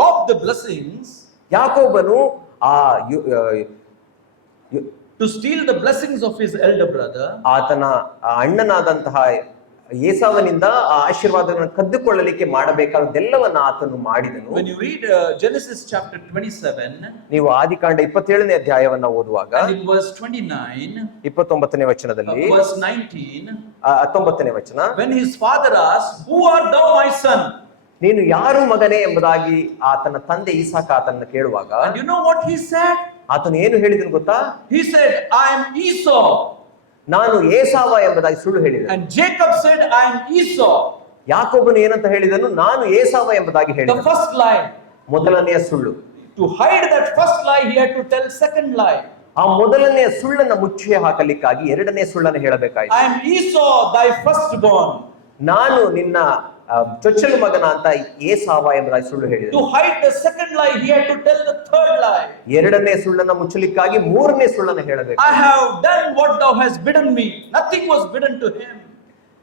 rob the blessings. ಯಾಕೋಬನು To steal the blessings of his elder brother. ಆತನ ಅಣ್ಣನಾದಂತಹ ಏಸಾವನಿಂದ ಆ ಆಶೀರ್ವಾದವನ್ನು ಕದ್ದುಕೊಳ್ಳಲಿಕ್ಕೆ ಮಾಡಬೇಕಾದೆಲ್ಲವನ್ನ ಆತನು ಮಾಡಿದನು. When you read Genesis chapter 27, ನೀವು ಆದಿಕಾಂಡ 27ನೇ ಅಧ್ಯಾಯವನ್ನ ಓದುವಾಗ and in verse 29, 29ನೇ ವಚನದಲ್ಲಿ, verse 19, 19ನೇ ವಚನ, when his father asked, "Who art thou, my son?" ನೀನು ಯಾರು ಮಗನೇ ಎಂಬುದಾಗಿ ಆತನ ತಂದೆ ಈಸಾಕ ಆತನನ್ನು ಕೇಳುವಾಗ, And you know what he said? ಆತನು ಏನು ಹೇಳಿದನು ಗೊತ್ತಾ? He said, "I am Esau." ನಾನು ಏಸಾವ ಎಂಬುದಾಗಿ ಸುಳ್ಳು ಹೇಳಿದನು. And Jacob said, "I am Esau." ಯಾಕೋಬನು ಏನಂತ ಹೇಳಿದನು? ನಾನು ಏಸಾವ ಎಂಬುದಾಗಿ The ಹೇಳಿದನು. first lie. ಮೊದಲನೆಯ ಸುಳ್ಳು. To hide that first lie, he had to tell second lie. ಆ ಮೊದಲನೆಯ ಸುಳ್ಳನ್ನ ಮುಚ್ಚಿ ಹಾಕಲಿಕ್ಕಾಗಿ ಎರಡನೇ ಸುಳ್ಳನ್ನು ಹೇಳಬೇಕಾಯಿತು. I am Esau, thy firstborn. ನಾನು ನಿನ್ನ ಚೊಚ್ಚಲು ಮಗನ ಅಂತ ಏಸಾವ ಎಂಬುದಾಗಿ ಸುಳ್ಳು ಹೇಳಿದನು. To hide the second lie, he had to tell the third lie. ಎರಡನೇ ಸುಳ್ಳನ್ನ ಮುಚ್ಚಲಿಕ್ಕಾಗಿ ಮೂರನೇ ಸುಳ್ಳನ್ನು ಹೇಳಬೇಕು. I have done what thou hast bidden me. Nothing was bidden to him.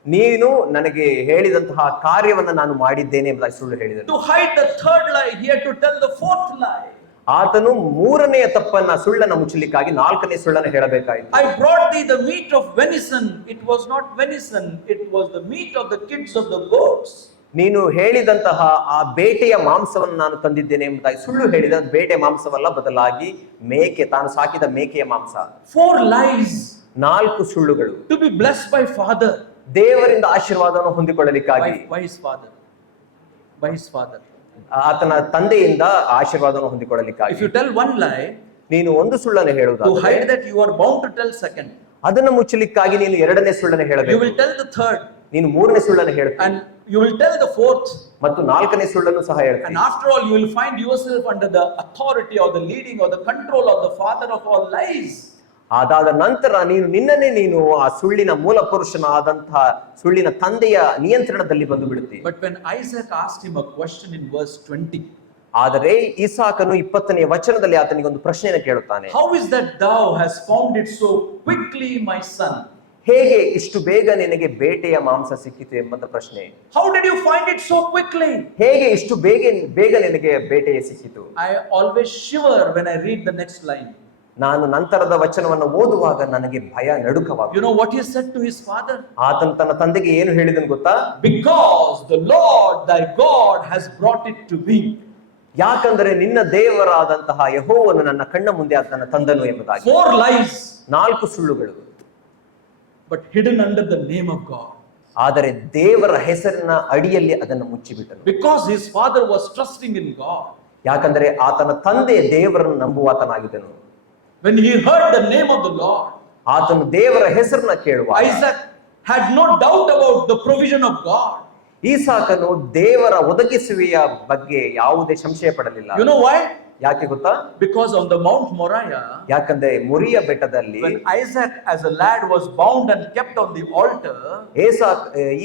ನೀನು ನನಗೆ ಹೇಳಿದಂತಹ ಕಾರ್ಯವನ್ನ ನಾನು ಮಾಡಿದ್ದೇನೆ ಎಂಬುದಾಗಿ ಸುಳ್ಳು ಹೇಳಿದನು. To hide the third lie, he had to tell the fourth lie. ಆತನು ಮೂರನೆಯ ತಪ್ಪನ್ನ ಸುಳ್ಳನ್ನ ಮುಚ್ಚಲಿಕ್ಕಾಗಿ ನಾಲ್ಕನೇ ಸುಳ್ಳನ್ನು ಹೇಳಬೇಕಾಯಿತು. I brought thee the meat of venison. It was not venison, it was the meat of the kids of the goats. ನೀನು ಹೇಳಿದಂತಹ ಆ ಬೇಟೆಯ ಮಾಂಸವನ್ನು ನಾನು ತಂದಿದ್ದೇನೆ ಎಂಬುದಾಗಿ ಸುಳ್ಳು ಹೇಳಿದ. ಬೇಟೆ ಮಾಂಸವಲ್ಲ, ಬದಲಾಗಿ ಮೇಕೆ, ತಾನು ಸಾಕಿದ ಮೇಕೆಯ ಮಾಂಸ. 4 lies. 4 ಸುಳ್ಳುಗಳು. To be blessed by father. ದೇವರಿಂದ ಆಶೀರ್ವಾದವನ್ನು ಹೊಂದಿಕೊಳ್ಳಲಿಕ್ಕಾಗಿ. By his father. By his father. ಆತನ ತಂದೆಯಿಂದ ಆಶೀರ್ವಾದವನ್ನು ಹೊಂದಿಕೊಳ್ಳಲಿಕ್ಕಾಗಿ. If you tell one lie, ನೀನು ಒಂದು ಸುಳ್ಳನ್ನು to ಹೇಳುವುದಾದರೆ, hide that you are bound to tell second. ಅದನ್ನು ಮುಚ್ಚಲಿಕ್ಕಾಗಿ ನೀನು ಎರಡನೇ ಸುಳ್ಳನ್ನು You ಹೇಳಬೇಕು. will tell the third. ನೀನು ಮೂರನೇ ಸುಳ್ಳನ್ನು ಹೇಳ್ತೀನಿ And you will tell the fourth. ಮತ್ತು ನಾಲ್ಕನೇ ಸುಳ್ಳನ್ನು ಸಹ And ಹೇಳ್ತೀನಿ. after all, you will find yourself under the authority or the leading or the control of the father of all lies. ಅದಾದ ನಂತರ ನೀನು ಆ ಸುಳ್ಳಿನ ಮೂಲ ಪುರುಷನಾದಂತಹ ಸುಳ್ಳಿನ ತಂದೆಯ ನಿಯಂತ್ರಣದಲ್ಲಿ ಬಂದು ಬಿಡುತ್ತಿ. But when Isaac asked him a question in verse 20, ಆದರೆ ಇಸಾಕನು 20ನೇ ವಚನದಲ್ಲಿ ಆತನಿಗೆ ಒಂದು ಪ್ರಶ್ನೆಯನ್ನು ಕೇಳುತ್ತಾನೆ. how is that thou has found it so quickly, my son? ಹೇಗೆ ಇಷ್ಟು ಬೇಗ ನಿನಗೆ ಬೇಟೆಯ ಮಾಂಸ ಸಿಕ್ಕಿತು ಎಂಬ ಪ್ರಶ್ನೆ. How did you find it so quickly? ಹೇಗೆ ಇಷ್ಟು ಬೇಗ ನಿನಗೆ ಬೇಟೆಯ ಸಿಕ್ಕಿತು? I always shiver when I read the next line. ನಾನು ನಂತರದ ವಚನವನ್ನು ಓದುವಾಗ ನನಗೆ ಭಯ ನಡುಕವಾಗುತ್ತದೆ. You know what he said to his father? ಆತನು ತನ್ನ ತಂದೆಗೆ ಏನು ಹೇಳಿದನು ಗೊತ್ತಾ? Because the Lord thy God has brought it to me. ಯಾಕಂದರೆ ನಿನ್ನ ದೇವರಾದಂತಹ ಯೆಹೋವನು ನನ್ನ ಕಣ್ಣ ಮುಂದೆ ಅದನ್ನು ತಂದನು ಎಂಬುದಾಗಿ. 4 lies, 4 ಸುಳ್ಳುಗಳು, but hidden under the name of God. ಆದರೆ ದೇವರ ಹೆಸರಿನ ಅಡಿಯಲ್ಲಿ ಅದನ್ನು ಮುಚ್ಚಿಬಿಟ್ಟನು. Because his father was trusting in God. ಯಾಕಂದರೆ ಆತನ ತಂದೆ ದೇವರನ್ನು ನಂಬುವಾತನಾಗಿದ್ದನು. When he heard the name of the Lord, ಆತನು ದೇವರ ಹೆಸರನ್ನ ಕೇಳುವ Isaac had no doubt about the provision of God. ಈಸಾಕನು ದೇವರ ಒದಗಿಸುವಿಯ ಬಗ್ಗೆ ಯಾವುದೇ ಸಂಶಯ ಪಡಲಿಲ್ಲ. You know why? ಯಾಕೆ ಗೊತ್ತಾ? Because on the Mount Moriah, ಯಾಕಂದ್ರೆ ಮೊರಿಯ ಬೆಟ್ಟದಲ್ಲಿ when Isaac as a lad was bound and kept on the altar,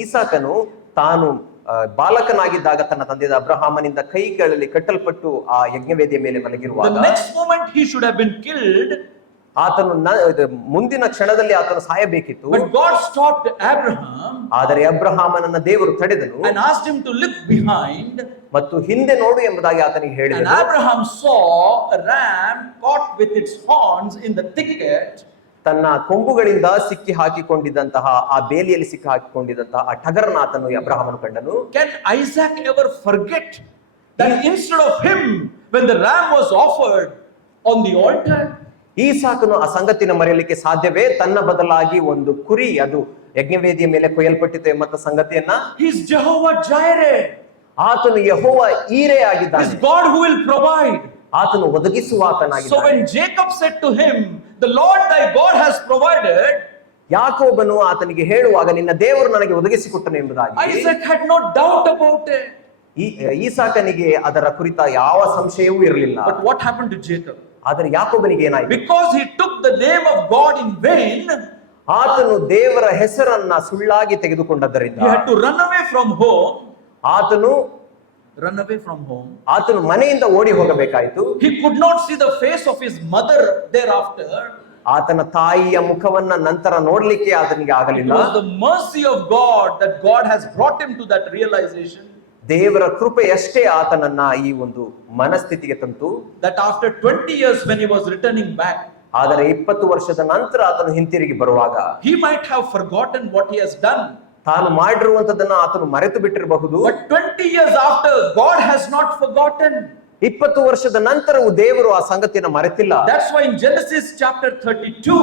ಈಸಾಕನು ತಾನು ಬಾಲಕನಾಗಿದ್ದಾಗ ತನ್ನ ತಂದೆ ಅಬ್ರಹಾಮನಿಂದ ಕೈಗಳಲ್ಲಿ ಕಟ್ಟಲ್ಪಟ್ಟು ಆ ಯಜ್ಞವೇದಿಯ ಮೇಲೆ ಮಲಗಿರುವಾಗ, the next moment he should have been killed. ಆತನು ಮುಂದಿನ ಕ್ಷಣದಲ್ಲಿ ಆತನು ಸಾಯಬೇಕಿತ್ತು. But God stopped Abraham. ಆದರೆ ಅಬ್ರಹಾಮನನ್ನ ದೇವರು ತಡೆದನು and asked him to look behind. ಮತ್ತು ಹಿಂದೆ ನೋಡು ಎಂಬುದಾಗಿ ಆತನಿಗೆ ಹೇಳಿದನು. And Abraham saw a ram caught with its horns in the thicket. ತನ್ನ ಕೊಂಬುಗಳಿಂದ ಸಿಕ್ಕಿ ಹಾಕಿಕೊಂಡಿದ್ದಂತಹ ಆ ಬೇಲಿಯಲ್ಲಿ ಸಿಕ್ಕಿ ಹಾಕಿಕೊಂಡಿದ್ದಂತಹ ಆ ಟಗರನ್ನು ಆತನು ಅಬ್ರಹಾಮನು ಕಂಡನು. Can Isaac ever forget that instead of him, when the ram was offered on the altar, ಈಸಾಕನು ಆ ಸಂಗತಿನ ಮರೆಯಲಿಕ್ಕೆ ಸಾಧ್ಯವೇ? ತನ್ನ ಬದಲಾಗಿ ಒಂದು ಕುರಿ ಅದು ಯಜ್ಞವೇದಿಯ ಮೇಲೆ ಕೊಯ್ಯಲ್ಪಟ್ಟಿತು ಎಂಬ ಸಂಗತಿಯನ್ನ. He's Jehovah Jireh. ಆತನು ಯೆಹೋವ ಈರೆ ಆಗಿದ್ದಾನೆ. He's God who will provide. ಆತನು ಒದಗಿಸುವಾತನಾಗಿದ್ದಾನೆ. So when Jacob said to him, the Lord thy God has provided, ಯಾಕೋಬನು ಆತನಿಗೆ ಹೇಳುವಾಗ ನಿನ್ನ ದೇವರು ನನಗೆ ಒದಗಿಸಿಕೊಟ್ಟನು ಎಂಬುದಾಗಿ, Isaac had no doubt about it. ಈಸಾಕನಿಗೆ ಅದರ ಕುರಿತ ಯಾವ ಸಂಶಯವೂ ಇರಲಿಲ್ಲ. But what happened to Jacob? ಆದರೆ ಯಾಕೋಬನಿಗೆ ಏನಾಯಿತು? Because he took the name of God in vain, ಆತನು ದೇವರ ಹೆಸರನ್ನ ಸುಳ್ಳಾಗಿ ತೆಗೆದುಕೊಂಡದ್ದರಿಂದ he had to run away from home. ಆತನು ಮನೆಯಿಂದ ಓಡಿ ಹೋಗಬೇಕಾಯಿತು. He could not see the face of his mother thereafter. ಆತನ ತಾಯಿಯ ಮುಖವನ್ನ ನಂತರ ನೋಡ್ಲಿಕ್ಕೆ ಆತನಿಗೆ ಆಗಲಿಲ್ಲ. It was the mercy of God that God has brought him to that realization. ದೇವರ ಕೃಪೆಯಷ್ಟೇ ಆತನನ್ನ ಈ ಒಂದು ಮನಸ್ಥಿತಿಗೆ ತಂತು. That after 20 years when he was returning back, ಆದರೆ 20 ವರ್ಷದ ನಂತರ ಆತನು ಹಿಂತಿರುಗಿ ಬರುವಾಗ, he might have forgotten what he has done. ತಾನು ಮಾಡಿರುವಂತದನ್ನ ಆತನು ಮರೆತು ಬಿಟ್ಟಿರಬಹುದು. But 20 years after, God has not forgotten. 20 ವರ್ಷದ ನಂತರವೂ ದೇವರು ಆ ಸಂಗತಿಯನ್ನು ಮರೆತಿಲ್ಲ. That's why in Genesis chapter 32,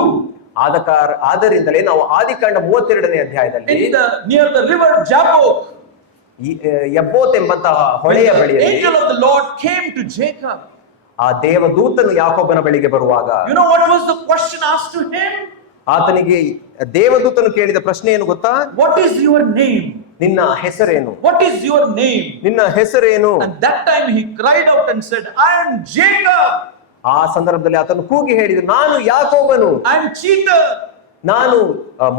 ಆದ್ದರಿಂದಲೇ ನಾವು ಆದಿಕಾಂಡ 32ನೇ ಅಧ್ಯಾಯದಲ್ಲಿ near the river Jabbok, ಯಬ್ಬೋತ್ ಎಂಬಂತಹ ಹೊಳೆಯ ಬಳಿಯಲ್ಲಿ angel of the Lord came to Jacob. ಆ ದೇವದೂತನು ಯಾಕೋಬನ ಬಳಿಗೆ ಬರುವಾಗ, you know what was the question asked to him? ಆತನಿಗೆ ದೇವದೂತನು ಕೇಳಿದ ಪ್ರಶ್ನೆ ಏನು ಗೊತ್ತಾ? What is your name? ನಿನ್ನ ಹೆಸರೇನು? What is your name? ನಿನ್ನ ಹೆಸರೇನು? And that time he cried out and said, I am Jacob. ಆ ಸಂದರ್ಭದಲ್ಲಿ ಆತನು ಕೂಗಿ ಹೇಳಿದ, ನಾನು ಯಾಕೋಬನು, I am cheater, ನಾನು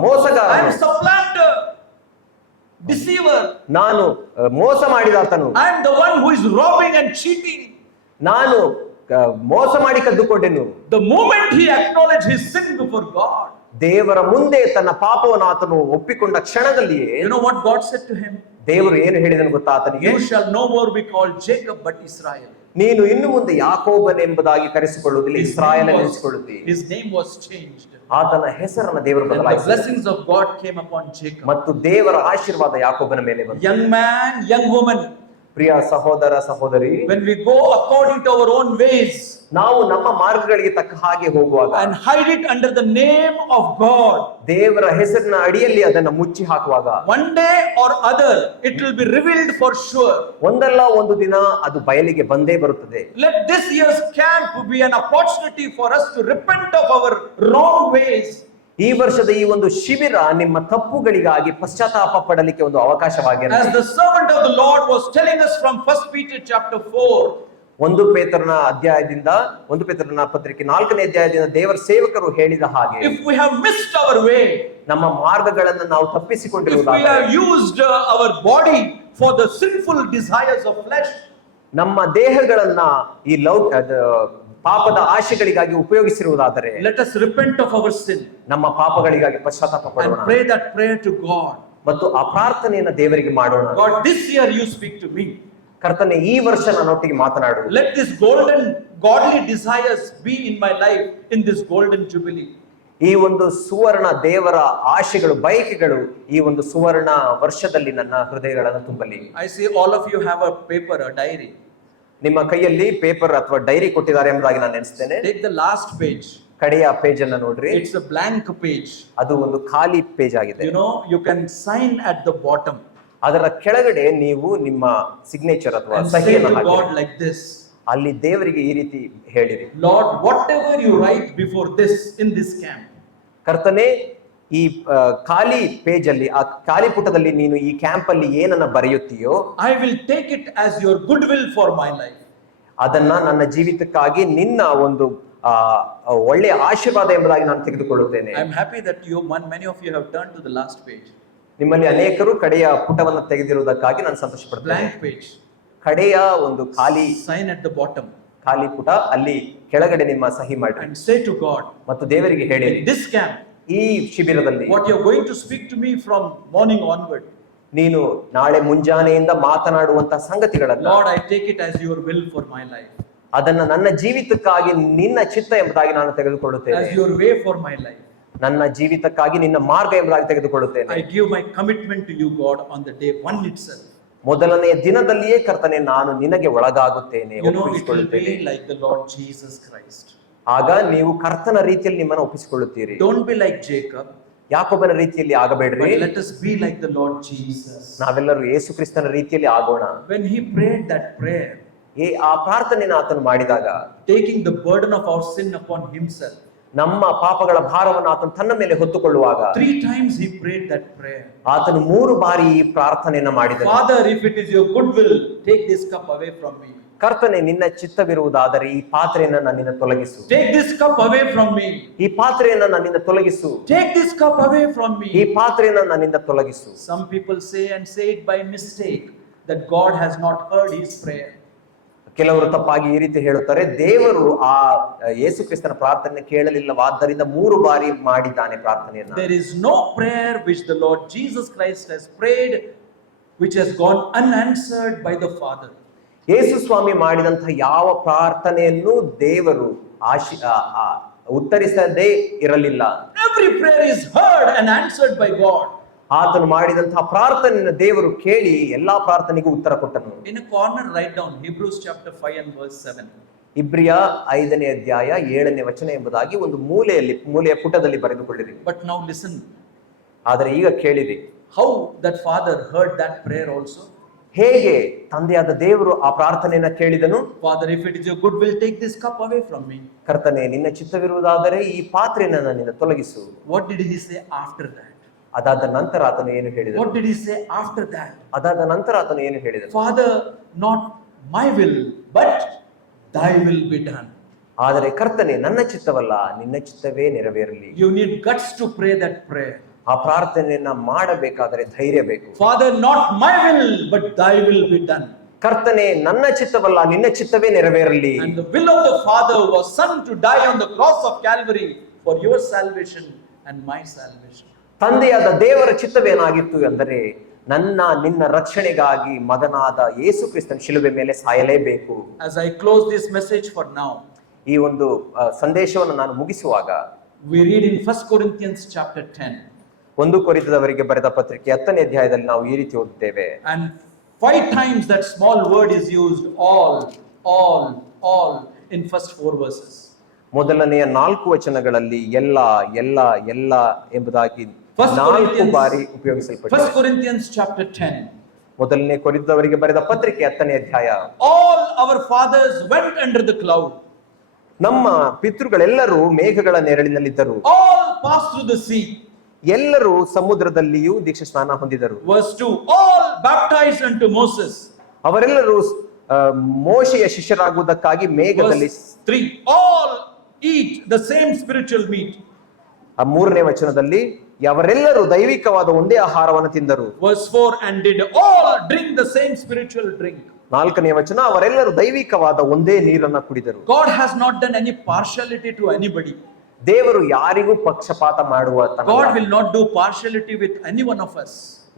ಮೋಸಗಾರ, I am supplanter, deceiver, ನಾನು ಮೋಸ ಮಾಡಿದಾತನು, I am the one who is robbing and cheating. ನಾನು ಮೋಸ ಮಾಡಿ ಕದ್ದುಕೊಂಡೆನು. The moment he acknowledged his sin before God, ದೇವರ ಮುಂದೆ ತನ್ನ ಪಾಪವನ್ನು ಆತನು ಒಪ್ಪಿಕೊಂಡ ಕ್ಷಣದಲ್ಲಿಯೇ, you know what God said to him? ದೇವರು ಏನು ಹೇಳಿದನು ಗೊತ್ತಾ ಆತನಿಗೆ? You shall no more be called Jacob but Israel. ನೀನು ಇನ್ನು ಮುಂದೆ ಯಾಕೋಬನೆಂಬುದಾಗಿ ಕರೆಸಿಕೊಳ್ಳುವುದಿಲ್ಲ, Israel ಎನಿಸಿಕೊಳ್ಳುತ್ತಿ. His name was changed. ಆತನ ಹೆಸರನ್ನು ದೇವರು ಬದಲಾಯಿಸಿದನು. The blessings of God came upon Jacob. ಮತ್ತು ದೇವರ ಆಶೀರ್ವಾದ ಯಾಕೋಬನ ಮೇಲೆ ಬಂತು. Young man, young woman, ಪ್ರಿಯ ಸಹೋದರ ಸಹೋದರಿ, when we go according to our own ways, ನಾವು ನಮ್ಮ ಮಾರ್ಗಗಳಿಗೆ ತಕ್ಕ ಹಾಗೆ ಹೋಗುವಾಗ and hide it under the name of God, ದೇವರ ಹೆಸರಿನ ಅಡಿಯಲ್ಲಿ ಅದನ್ನು ಮುಚ್ಚಿ ಹಾಕುವಾಗ, one day or other it will be revealed for sure. ಒಂದಲ್ಲ ಒಂದು ದಿನ ಅದು ಬಯಲಿಗೆ ಬಂದೇ ಬರುತ್ತದೆ. Let this year's camp be an opportunity for us to repent of our wrong ways. ಈ ವರ್ಷದ ಈ ಒಂದು ಶಿಬಿರ ನಿಮ್ಮ ತಪ್ಪುಗಳಿಗಾಗಿ ಪಶ್ಚಾತ್ತಾಪ ಪಡಲಿಕ್ಕೆ ಒಂದು ಅವಕಾಶವಾಗಿದೆ. As the servant of the Lord was telling us from 1 Peter chapter 4, ಒಂದು ಪೇತ್ರನ ಪತ್ರಿಕೆ 4ನೇ ಅಧ್ಯಾಯದಿಂದ ದೇವರ ಸೇವಕರು ಹೇಳಿದ ಹಾಗೆ, if we have missed our way, ನಮ್ಮ ಮಾರ್ಗಗಳನ್ನು ನಾವು if we ತಪ್ಪಿಸಿಕೊಂಡಿರುವುದಾದರೆ, have used our body for the sinful desires of flesh, ನಮ್ಮ ದೇಹಗಳನ್ನ ಈ ಪಾಪದ ಆಶೆಗಳಿಗಾಗಿ ಉಪಯೋಗಿಸಿರುವುದಾದರೆ, let us repent of our sin ನಮ್ಮ ಪಾಪಗಳಿಗಾಗಿ ಪಶ್ಚಾತ್ತಾಪ and ಪಡೋಣ pray that prayer to God. ಮತ್ತು ಆ ಪ್ರಾರ್ಥನೆಯನ್ನ ದೇವರಿಗೆ ಮಾಡೋಣ. God, this year you speak to me. ಕರ್ತನೆ, ಈ ವರ್ಷ ನನ್ನೊಟ್ಟಿಗೆ ಮಾತನಾಡು. Let this golden godly desires be in my life in this golden jubilee. ಈ ಒಂದು ಸುವರ್ಣ ದೇವರ ಆಶೆಗಳು, ಬಯಕೆಗಳು ಈ ಒಂದು ಸುವರ್ಣ ವರ್ಷದಲ್ಲಿ ನನ್ನ ಹೃದಯಗಳನ್ನು ತುಂಬಲಿ. I see all of you have a paper, a diary. ನಿಮ್ಮ ಕೈಯಲ್ಲಿ ಪೇಪರ್ ಅಥವಾ ಡೈರಿ ಕೊಟ್ಟಿದ್ದಾರೆ ಎಂಬುದಾಗಿ ನಾನು ನೆನೆಸ್ತೇನೆ. Take the last page. ಕಡೆಯ ಪೇಜ್ ಅನ್ನು ನೋಡ್ರಿ. It's a blank page. ಅದು ಒಂದು ಖಾಲಿ ಪೇಜ್ ಆಗಿದೆ. You know, you can sign at the bottom. ಅದರ ಕೆಳಗಡೆ ನೀವು ನಿಮ್ಮ ಸಿಗ್ನೇಚರ್ ಅಥವಾ And say ಸಹಿಯನ್ನು to hockey. God like this. ಅಲ್ಲಿ ದೇವರಿಗೆ ಈ ರೀತಿ ಹೇಳಿರಿ, Lord, whatever you write before this in this camp, ಕರ್ತನೆ, ಈ ಖಾಲಿ ಪೇಜ್ ಅಲ್ಲಿ, ಆ ಖಾಲಿ ಪುಟದಲ್ಲಿ ನೀನು ಈ ಕ್ಯಾಂಪ್ ಅಲ್ಲಿ ಏನನ್ನ ಬರೆಯುತ್ತೀಯೋ, I will take it as your goodwill for my life. ಅದನ್ನ ನನ್ನ ಜೀವಿತಕ್ಕಾಗಿ ನಿನ್ನ ಒಂದು ಒಳ್ಳೆಯ ಆಶೀರ್ವಾದ ಎಂಬುದಾಗಿ ನಾನು ತೆಗೆದುಕೊಳ್ಳುತ್ತೇನೆ. I am happy that many of you have turned to the last page. ನಿಮ್ಮಲ್ಲಿ ಅನೇಕರು ಕಡೆಯ ಪುಟವನ್ನು ತೆಗೆದಿರುವುದಕ್ಕಾಗಿ ನಾನು ಸಂತೋಷ ಪಡ್ತೇನೆ. Blank page. ಕಡೆಯ ಒಂದು ಖಾಲಿ Sign at the bottom. ಖಾಲಿ ಪುಟ, ಅಲ್ಲಿ ಕೆಳಗಡೆ ನಿಮ್ಮ ಸಹಿ ಮಾಡಿ And say to God, ಮತ್ತು ದೇವರಿಗೆ ಹೇಳಿ, in this camp, ಈ ಶಿಬಿರದಲ್ಲಿ what you are going to speak to me from morning onward, ನೀನು ನಾಳೆ ಮುಂಜಾನೆಯಿಂದ ಮಾತನಾಡುವಂತಹ ಸಂಗತಿಗಳನ್ನ, Lord, I take it as your will for my life, ಅದನ್ನ ನನ್ನ ಜೀವಿತಕ್ಕಾಗಿ ನಿನ್ನ ಚಿತ್ತ ಎಂಬುದಾಗಿ ನಾನು ತೆಗೆದುಕೊಳ್ಳುತ್ತೇನೆ. as your way for my life. ನನ್ನ ಜೀವಿತಕ್ಕಾಗಿ ನಿನ್ನ ಮಾರ್ಗ ಎಂಬುದಾಗಿ ತೆಗೆದುಕೊಳ್ಳುತ್ತೇನೆ. I give my commitment to you, God, on the day one itself. ಮೊದಲನೆಯ ದಿನದಲ್ಲಿಯೇ ಕರ್ತನೆ, ನಾನು ನಿನಗೆ ಒಳಗಾಗುತ್ತೇನೆ, You know, it will ಒಪ್ಪಿಸಿಕೊಳ್ಳುತ್ತೇನೆ. be like the Lord Jesus Christ. ಆಗ ನೀವು ಕರ್ತನ ರೀತಿಯಲ್ಲಿ ನಿಮ್ಮನ್ನು ಒಪ್ಪಿಸಿಕೊಳ್ಳುತ್ತೀರಿ. Don't be like Jacob, ಯಾಕೋಬನ ರೀತಿಯಲ್ಲಿ ಆಗಬೇಡ್ರಿ. but let us be like the Lord Jesus. ನಾವೆಲ್ಲರೂ ಯೇಸು ಕ್ರಿಸ್ತನ ರೀತಿಯಲ್ಲಿ ಆಗೋಣ. When he prayed that prayer, ಆ ಪ್ರಾರ್ಥನೆಯನ್ನು ಆತನು ಮಾಡಿದಾಗ, taking the burden of our sin upon himself, ನಮ್ಮ ಪಾಪಗಳ ಭಾರವನ್ನು ಆತನು ತನ್ನ ಮೇಲೆ ಹೊತ್ತುಕೊಳ್ಳುವಾಗ 3 times he prayed that prayer. ಆತನು 3 ಬಾರಿ ಈ ಪ್ರಾರ್ಥನೆಯನ್ನು ಮಾಡಿದನು. Father, if it is your good will, take this cup away from me. ಕರ್ತನೆ, ನಿನ್ನ ಚಿತ್ತವಿರುವುದಾದರೆ ಈ ಪಾತ್ರೆಯನ್ನು ನನ್ನಿಂದ ತೊಲಗಿಸು. Take this cup away from me. ಈ ಪಾತ್ರೆಯನ್ನು ನನ್ನಿಂದ ತೊಲಗಿಸು. Take this cup away from ಈ me. ಪಾತ್ರೆಯನ್ನು ನನ್ನಿಂದ ತೊಲಗಿಸು. Some people say it by mistake that God has not heard his prayer. ಕೆಲವರು ತಪ್ಪಾಗಿ ಈ ರೀತಿ ಹೇಳುತ್ತಾರೆ, ದೇವರು ಆ ಯೇಸು ಕ್ರಿಸ್ತನ ಪ್ರಾರ್ಥನೆ ಕೇಳಲಿಲ್ಲವಾದ್ದರಿಂದ 3 ಬಾರಿ ಮಾಡಿದ್ದಾನೆ ಪ್ರಾರ್ಥನೆಯನ್ನು. There is no prayer which the Lord Jesus Christ has prayed which has gone unanswered by the Father. ಯೇಸು ಸ್ವಾಮಿ ಮಾಡಿದಂತಹ ಯಾವ ಪ್ರಾರ್ಥನೆಯನ್ನು ದೇವರು ಉತ್ತರಿಸದೇ ಇರಲಿಲ್ಲ. Every prayer is heard and answered by God. ಆತನು ಮಾಡಿದಂತಹ ಪ್ರಾರ್ಥನೆಯನ್ನು ದೇವರು ಕೇಳಿ ಎಲ್ಲಾ ಪ್ರಾರ್ಥನೆಗೂ ಉತ್ತರ ಕೊಟ್ಟನು. In a corner, write down Hebrews chapter 5 and verse 7. ಇಬ್ರಿಯ 5ನೇ ಅಧ್ಯಾಯ 7ನೇ ವಚನ ಎಂಬುದಾಗಿ ಒಂದು ಮೂಲೆಯ ಪುಟದಲ್ಲಿ ಬರೆದುಕೊಳ್ಳಿರಿ. But now listen, ಆದರೆ ಈಗ ಕೇಳಿರಿ, how that Father heard that prayer also. ಹೇಗೆ ತಂದೆಯಾದ ದೇವರು ಆ ಪ್ರಾರ್ಥನೆಯನ್ನ ಕೇಳಿದನು. Father, if it is your good will, take this cup away from me. ಕರ್ತನೆ, ನಿನ್ನ ಚಿತ್ತವಿರುವುದಾದರೆ ಈ ಪಾತ್ರೆಯನ್ನು ನನ್ನಿಂದ ತೊಲಗಿಸು. What did he say after that? ಅದಾದ ನಂತರ ಆತನು ಏನು ಹೇಳಿದನು? What did he say after that? ಅದಾದ ನಂತರ ಆತನು ಏನು ಹೇಳಿದನು? Father, not my will, but thy will be done. ಆದರೆ ಕರ್ತನೆ, ನನ್ನ ಚಿತ್ತವಲ್ಲ, ನಿನ್ನ ಚಿತ್ತವೇ ನೆರವೇರಲಿ. You need guts to pray that prayer. ಆ ಪ್ರಾರ್ಥನೆಯನ್ನ ಮಾಡಬೇಕಾದರೆ ಧೈರ್ಯ ಬೇಕು. Father, not my will, but thy will be done. ಕರ್ತನೆ, ನನ್ನ ಚಿತ್ತವಲ್ಲ, ನಿನ್ನ ಚಿತ್ತವೇ ನೆರವೇರಲಿ. And the will of the Father was sent to die on the cross of Calvary for your salvation and my salvation. ತಂದೆಯಾದ ದೇವರ ಚಿತ್ತವೇನಾಗಿತ್ತು ಎಂದರೆ, ನಿನ್ನ ರಕ್ಷಣೆಗಾಗಿ ಮಗನಾದ ಯೇಸು ಕ್ರಿಸ್ತನ ಶಿಲುಬೆ ಮೇಲೆ ಸಾಯಲೇಬೇಕು. As I close this message for now, ಈ ಒಂದು ಸಂದೇಶವನ್ನು ನಾನು ಮುಗಿಸುವಾಗ, we read in 1 Corinthians chapter 10. 1 ಕೊರಿಂಥದವರಿಗೆ ಬರೆದ ಪತ್ರಿಕೆ 10ನೇ ಅಧ್ಯಾಯದಲ್ಲಿ ನಾವು ಈ ರೀತಿ ಓದುತ್ತೇವೆ. And 5 times that small word is used, all in first 4 verses. ಮೊದಲನೆಯ 4 ವಚನಗಳಲ್ಲಿ ಎಲ್ಲ ಎಂಬುದಾಗಿ 4 ಬಾರಿ ಉಪಯೋಗಿಸಲ್ಪಟ್ಟಿದೆ. 1 Corinthians chapter 10. ಮೊದಲನೇ ಕೊರಿಂಥದವರಿಗೆ ಬರೆದ ಪತ್ರಿಕೆ 10ನೇ ಅಧ್ಯಾಯ. All our fathers went under the cloud. ನಮ್ಮ ಪಿತೃಗಳೆಲ್ಲರೂ ಮೇಘಗಳ ನೆರಳಿನಲ್ಲಿದ್ದರು. All passed through the sea. ಎಲ್ಲರೂ ಸಮುದ್ರದಲ್ಲಿಯೂ ದೀಕ್ಷಾಸ್ನಾನ ಹೊಂದಿದರು. Verse 2, all baptized unto Moses. ಅವರೆಲ್ಲರೂ ಮೋಶೆಯ ಶಿಷ್ಯರಾಗುವುದಕ್ಕಾಗಿ ಮೇಘದಲ್ಲಿ Verse 3, all eat the same spiritual meat. ಆ 3ನೇ ವಚನದಲ್ಲಿ ಅವರೆಲ್ಲರೂ ದೈವಿಕವಾದ ಒಂದೇ ಆಹಾರವನ್ನು ತಿಂದರು. Verse 4, and did all drink the same spiritual drink. 4ನೇ ವಚನ ಅವರೆಲ್ಲರೂ ದೈವಿಕವಾದ ಒಂದೇ ನೀರನ್ನ ಕುಡಿದರು. God has not done any partiality to anybody. ದೇವರು ಯಾರಿಗೂ ಪಕ್ಷಪಾತ ಮಾಡುವ God will not do partiality with any one of us.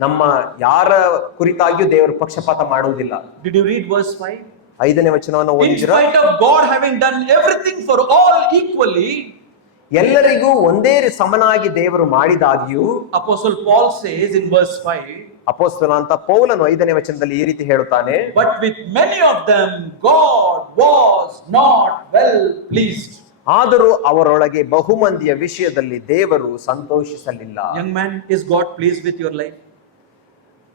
ನಮ್ಮ ಯಾರ ಕುರಿತಾಗಿಯೂ ದೇವರು ಪಕ್ಷಪಾತ ಮಾಡುವುದಿಲ್ಲ. Did you read verse 5? 5ನೇ ವಚನವನ್ನು In ಓದಿದ್ದೀರಾ? spite of God having done everything for all equally, ಎಲ್ಲರಿಗೂ ಒಂದೇ ಸಮನಾಗಿ ದೇವರು ಮಾಡಿದಾಗಿಯೂ Apostle Paul says in verse 5, ಅಪೊಸ್ತಲ ಅಂತ ಪೌಲನು 5ನೇ ವಚನದಲ್ಲಿ ಈ ರೀತಿ ಹೇಳುತ್ತಾನೆ, but with many of them God was not well pleased. ಆದರೂ ಅವರೊಳಗೆ ಬಹುಮಂದಿಯ ವಿಷಯದಲ್ಲಿ ದೇವರು ಸಂತೋಷಿಸಲಿಲ್ಲ. Young man, is God pleased with your life?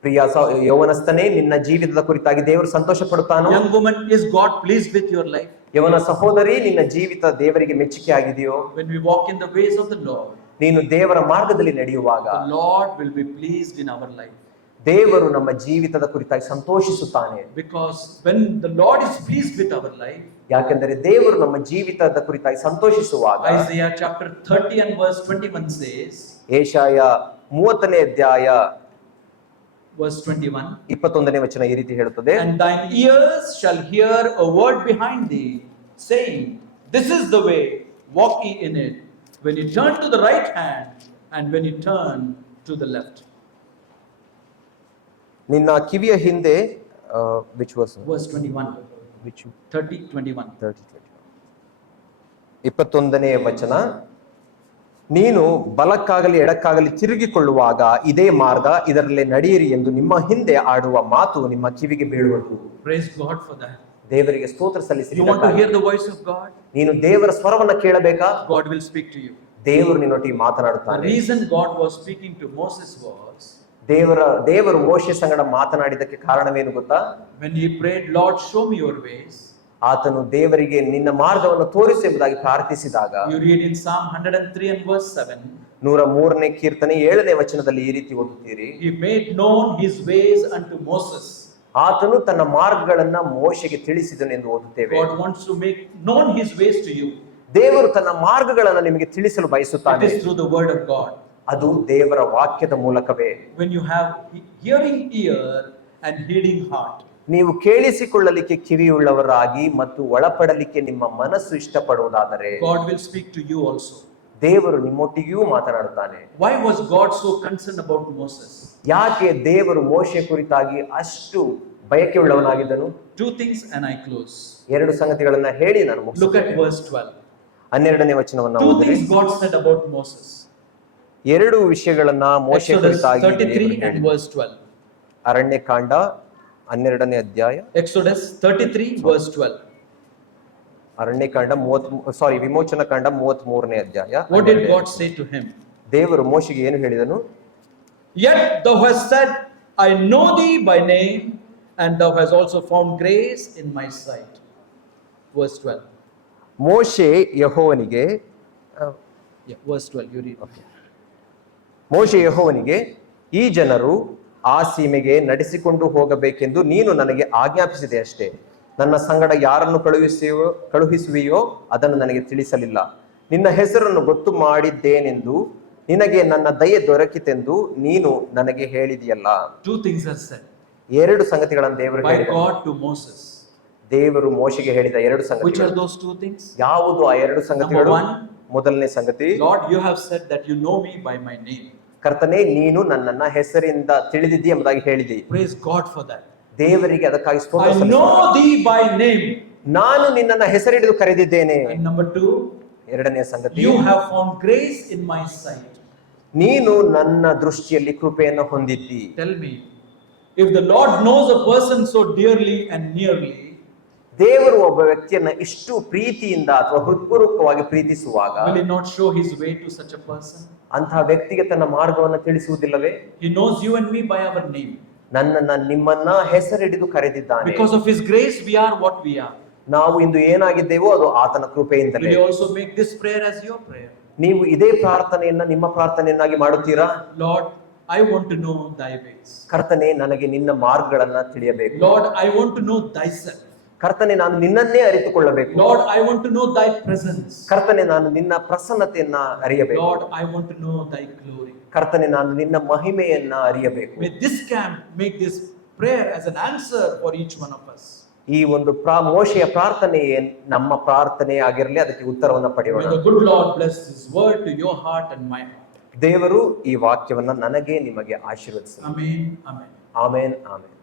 ಪ್ರಿಯ ಯೌವನಸ್ಥನೇ, ನಿನ್ನ ಜೀವಿತದ ಕುರಿತಾಗಿ ದೇವರು ಸಂತೋಷ ಪಡುತ್ತಾನೋ? Young woman, is God pleased with your life? ಯವನ ಸಹೋದರಿ, ನಿನ್ನ ಜೀವಿತ ದೇವರಿಗೆ ಮೆಚ್ಚುಗೆ ಆಗಿದೆಯೋ? When we walk in the ways of the Lord, ನೀನು ದೇವರ ಮಾರ್ಗದಲ್ಲಿ ನಡೆಯುವಾಗ the Lord will be pleased in our life. ದೇವರು ನಮ್ಮ ಜೀವಿತದ ಕುರಿತಾಗಿ ಸಂತೋಷಿಸುತ್ತಾನೆ. Because when the Lord is pleased with our life, ಯಾಕೆಂದರೆ ದೇವರು ನಮ್ಮ ಜೀವಿತದ ಕುರಿತಾಗಿ ಸಂತೋಷಿಸುವಾಗ Isaiah chapter 30 and verse 21 says, Yeshaya 30ನೇ ಅಧ್ಯಾಯ verse 21, 21ನೇ ವಚನ ಈ ರೀತಿ ಹೇಳುತ್ತದೆ, and thine ears shall hear a word behind thee, saying, this is the way, walk ye in it, when you turn to the right hand, and when you turn to the left. ನಿನ್ನ ಕಿವಿಯ ಹಿಂದೆ which was Verse 21, which 30, 21. 21ನೇ ವಚನ, ನೀನು ಬಲಕ್ಕಾಗಲಿ ಎಡಕ್ಕಾಗಲಿ ತಿರುಗಿಕೊಳ್ಳುವಾಗ ಇದೇ ಮಾರ್ಗ, ಇದರಲ್ಲೇ ನಡೆಯಿರಿ ಎಂದು ನಿಮ್ಮ ಹಿಂದೆ ಆಡುವ ಮಾತು ನಿಮ್ಮ ಕಿವಿಗೆ ಬೀಳುವುದು. Praise God for that. ದೇವರಿಗೆ ಸ್ತೋತ್ರ ಸಲ್ಲಿಸಿರಿ. You want to hear the voice of God? ನೀನು ದೇವರ ಸ್ವರವನ್ನ ಕೇಳಬೇಕಾ? God will speak to you. ದೇವರು ನಿನ್ನೊಟ್ಟಿಗೆ The ಮಾತನಾಡುತ್ತಾನೆ. reason God was speaking to Moses was, ದೇವರು ಮೋಶೆ ಸಂಗಡ ಮಾತನಾಡಿದ್ದಕ್ಕೆ ಕಾರಣವೇನು ಗೊತ್ತಾ? when he prayed, Lord, show me your ways. ಆತನು ದೇವರಿಗೆ ನಿನ್ನ ಮಾರ್ಗವನ್ನು ತೋರಿಸು ಎಂಬುದಾಗಿ ಪ್ರಾರ್ಥಿಸಿದಾಗ, You read in Psalm 103 and verse 7, 103ನೇ ಕೀರ್ತನೆ 7ನೇ ವಚನದಲ್ಲಿ ಈ ರೀತಿ ಓದುತ್ತೀರಿ, he made known his ways unto Moses. ಆತನು ತನ್ನ ಮಾರ್ಗಗಳನ್ನ ಮೋಶೆಗೆ ತಿಳಿಸಿದನು ಎಂದು ಓದುತ್ತೇವೆ. God wants to make known his ways to you. ದೇವರು ತನ್ನ ಮಾರ್ಗಗಳನ್ನ ನಿಮಗೆ ತಿಳಿಸಲು It ಬಯಸುತ್ತಾನೆ. is through the word of God. ಅದು ದೇವರ ವಾಕ್ಯದ ಮೂಲಕವೇ. When you have hearing ear and heeding heart, ನೀವು ಕೇಳಿಸಿಕೊಳ್ಳಲಿಕ್ಕೆ ಕಿವಿಯುಳ್ಳವರಾಗಿ ಮತ್ತು ಒಳಪಡಲಿಕ್ಕೆ ನಿಮ್ಮ ಮನಸ್ಸು ಇಷ್ಟಪಡುವುದಾದರೆ God will speak to you also. ದೇವರು ನಿಮ್ಮೊಟ್ಟಿಗೂ ಮಾತನಾಡುತ್ತಾನೆ. Why was God so concerned about Moses? ಯಾಕೆ ದೇವರು ಮೋಶೆ ಕುರಿತಾಗಿ ಅಷ್ಟು ಬಯಕೆ ಉಳ್ಳವನಾಗಿದ್ದನು? Two things and I close. 2 ಸಂಗತಿಗಳನ್ನ ಹೇಳಿ ನಾನು Look at ಮುಗಿಸುತ್ತೇನೆ. verse 12. 12ನೇ ವಚನವನ್ನ Two ಓದಿರಿ. things God said about Moses. 2 ವಿಷಯಗಳನ್ನ ಮೋಶೆ Exodus ಕುರಿತಾಗಿ 33 ದೇವರು and ಹೇಳಿದರು. verse 12. ಅರಣ್ಯಕಾಂಡ 12ನೇ ಅಧ್ಯಾಯ, Exodus 33 verse 12. ಅರಣ್ಯಕಾಂಡ ವಿಮೋಚನ ಕಾಂಡ 33ನೇ ಅಧ್ಯಾಯ. What did God say to him? ದೇವರು ಮೋಶೆಗೆ ಏನು ಹೇಳಿದನು? Yet thou hast said, I know thee by name, and thou hast also found grace in my sight. Verse 12. ಮೋಶೆ ಯೆಹೋವನಿಗೆ Verse 12, you read. ಮೋಶೆ ಯೆಹೋವನಿಗೆ, ಈ ಜನರು ಆ ಸೀಮೆಗೆ ನಡೆಸಿಕೊಂಡು ಹೋಗಬೇಕೆಂದು ನೀನು ನನಗೆ ಆಜ್ಞಾಪಿಸಿದೆ ಅಷ್ಟೇ. ನನ್ನ ಸಂಗಡ ಯಾರನ್ನು ಕಳುಹಿಸುವೆಯೋ ಅದನ್ನು ನನಗೆ ತಿಳಿಸಲಿಲ್ಲ. ನಿನ್ನ ಹೆಸರನ್ನು ಗೊತ್ತು ಮಾಡಿದ್ದೇನೆಂದು ನಿನಗೆ ನನ್ನ ದಯೆ ದೊರಕಿತೆಂದು ನೀನು ನನಗೆ ಹೇಳಿದೆಯಲ್ಲ. Two things are said 2 ಸಂಗತಿಗಳನ್ನು ದೇವರು by ಹೇಳಿದ. God to Moses. ದೇವರು ಮೋಶೆಗೆ ಹೇಳಿದ 2 Which are ಸಂಗತಿಗಳು. those two things? ಯಾವುದು ಆ 2 ಸಂಗತಿಗಳು? Number 1, ಮೊದಲನೇ ಸಂಗತಿ, Lord, you have said that you know me by my name. ಕರ್ತನೇ, ನೀನು ನನ್ನನ್ನ ಹೆಸರಿಂದ ತಿಳಿದಿದ್ದೀ ಎಂಬುದಾಗಿ ಹೇಳಿದಿ. Praise God for that. ದೇವರಿಗೆ ಅದಕ್ಕಾಗಿ ಸ್ತೋತ್ರ I ಸಲ್ಲಿಸು. know thee by name. ನಾನು ನಿನ್ನನ್ನ ಹೆಸರಿಡಿದು ಕರೆದಿದ್ದೇನೆ. And number 2, ಎರಡನೇ ಸಂಗತಿ, you have found grace in my sight. ನೀನು ನನ್ನ ದೃಷ್ಟಿಯಲ್ಲಿ ಕೃಪೆಯನ್ನು ಹೊಂದಿದ್ದಿ. Tell me, if the Lord knows a person so dearly and nearly, ದೇವರು ಒಬ್ಬ ವ್ಯಕ್ತಿಯನ್ನ ಇಷ್ಟು ಪ್ರೀತಿಯಿಂದ ಅಥವಾ ಹೃತ್ಪೂರ್ವಕವಾಗಿ ಪ್ರೀತಿಸುವಾಗ will he not show his way to such a person? ಅಂತಹ ವ್ಯಕ್ತಿಗೆ ತನ್ನ ಮಾರ್ಗವನ್ನು ತಿಳಿಸುವುದಿಲ್ಲವೇ? He knows you and me by our name. ನನ್ನನ್ನ ನಿಮ್ಮನ್ನ ಹೆಸರಿಡಿದು ಕರೆದಿದ್ದಾನೆ. Because of his grace we are what we are. ನಾವು ಇಂದು ಏನಾಗಿದ್ದೇವೋ ಅದು ಆತನ ಕೃಪೆಯಿಂದಲೇ. Will you also make this prayer as your prayer? ನೀವು ಇದೇ ಪ್ರಾರ್ಥನೆಯನ್ನ ನಿಮ್ಮ ಪ್ರಾರ್ಥನೆಯನ್ನಾಗಿ ಮಾಡುತ್ತೀರಾ? Lord, I want to know thy ways. ಕರ್ತನೆ, ನನಗೆ ನಿನ್ನ ಮಾರ್ಗಗಳನ್ನ ತಿಳಿಯಬೇಕು. Lord, I want to know thyself. ಕರ್ತನೆ, ನಾನು ನಿನ್ನನ್ನೇ ಅರಿತುಕೊಳ್ಳಬೇಕು. Lord, I want to know thy presence. ಕರ್ತನೆ, ನಾನು ನಿನ್ನ ಪ್ರಸನ್ನತೆಯನ್ನ ಅರಿಯಬೇಕು. Lord, I want to know thy glory. ಕರ್ತನೆ, ನಾನು ನಿನ್ನ ಮಹಿಮೆಯನ್ನ ಅರಿಯಬೇಕು. May this camp make this prayer as an answer for each one of us. ಈ ಒಂದು ಮೋಶೆಯ ಪ್ರಾರ್ಥನೆಯೇ ನಮ್ಮ ಪ್ರಾರ್ಥನೆ ಆಗಿರಲಿ, ಅದಕ್ಕೆ ಉತ್ತರವನ್ನ ಪಡೆಯೋಣ. May the good Lord bless his word to your heart and my heart. ದೇವರು ಈ ವಾಕ್ಯವನ್ನ ನನಗೆ ನಿಮಗೆ ಆಶೀರ್ವದಿಸಲಿ. Amen. Amen. Amen, amen.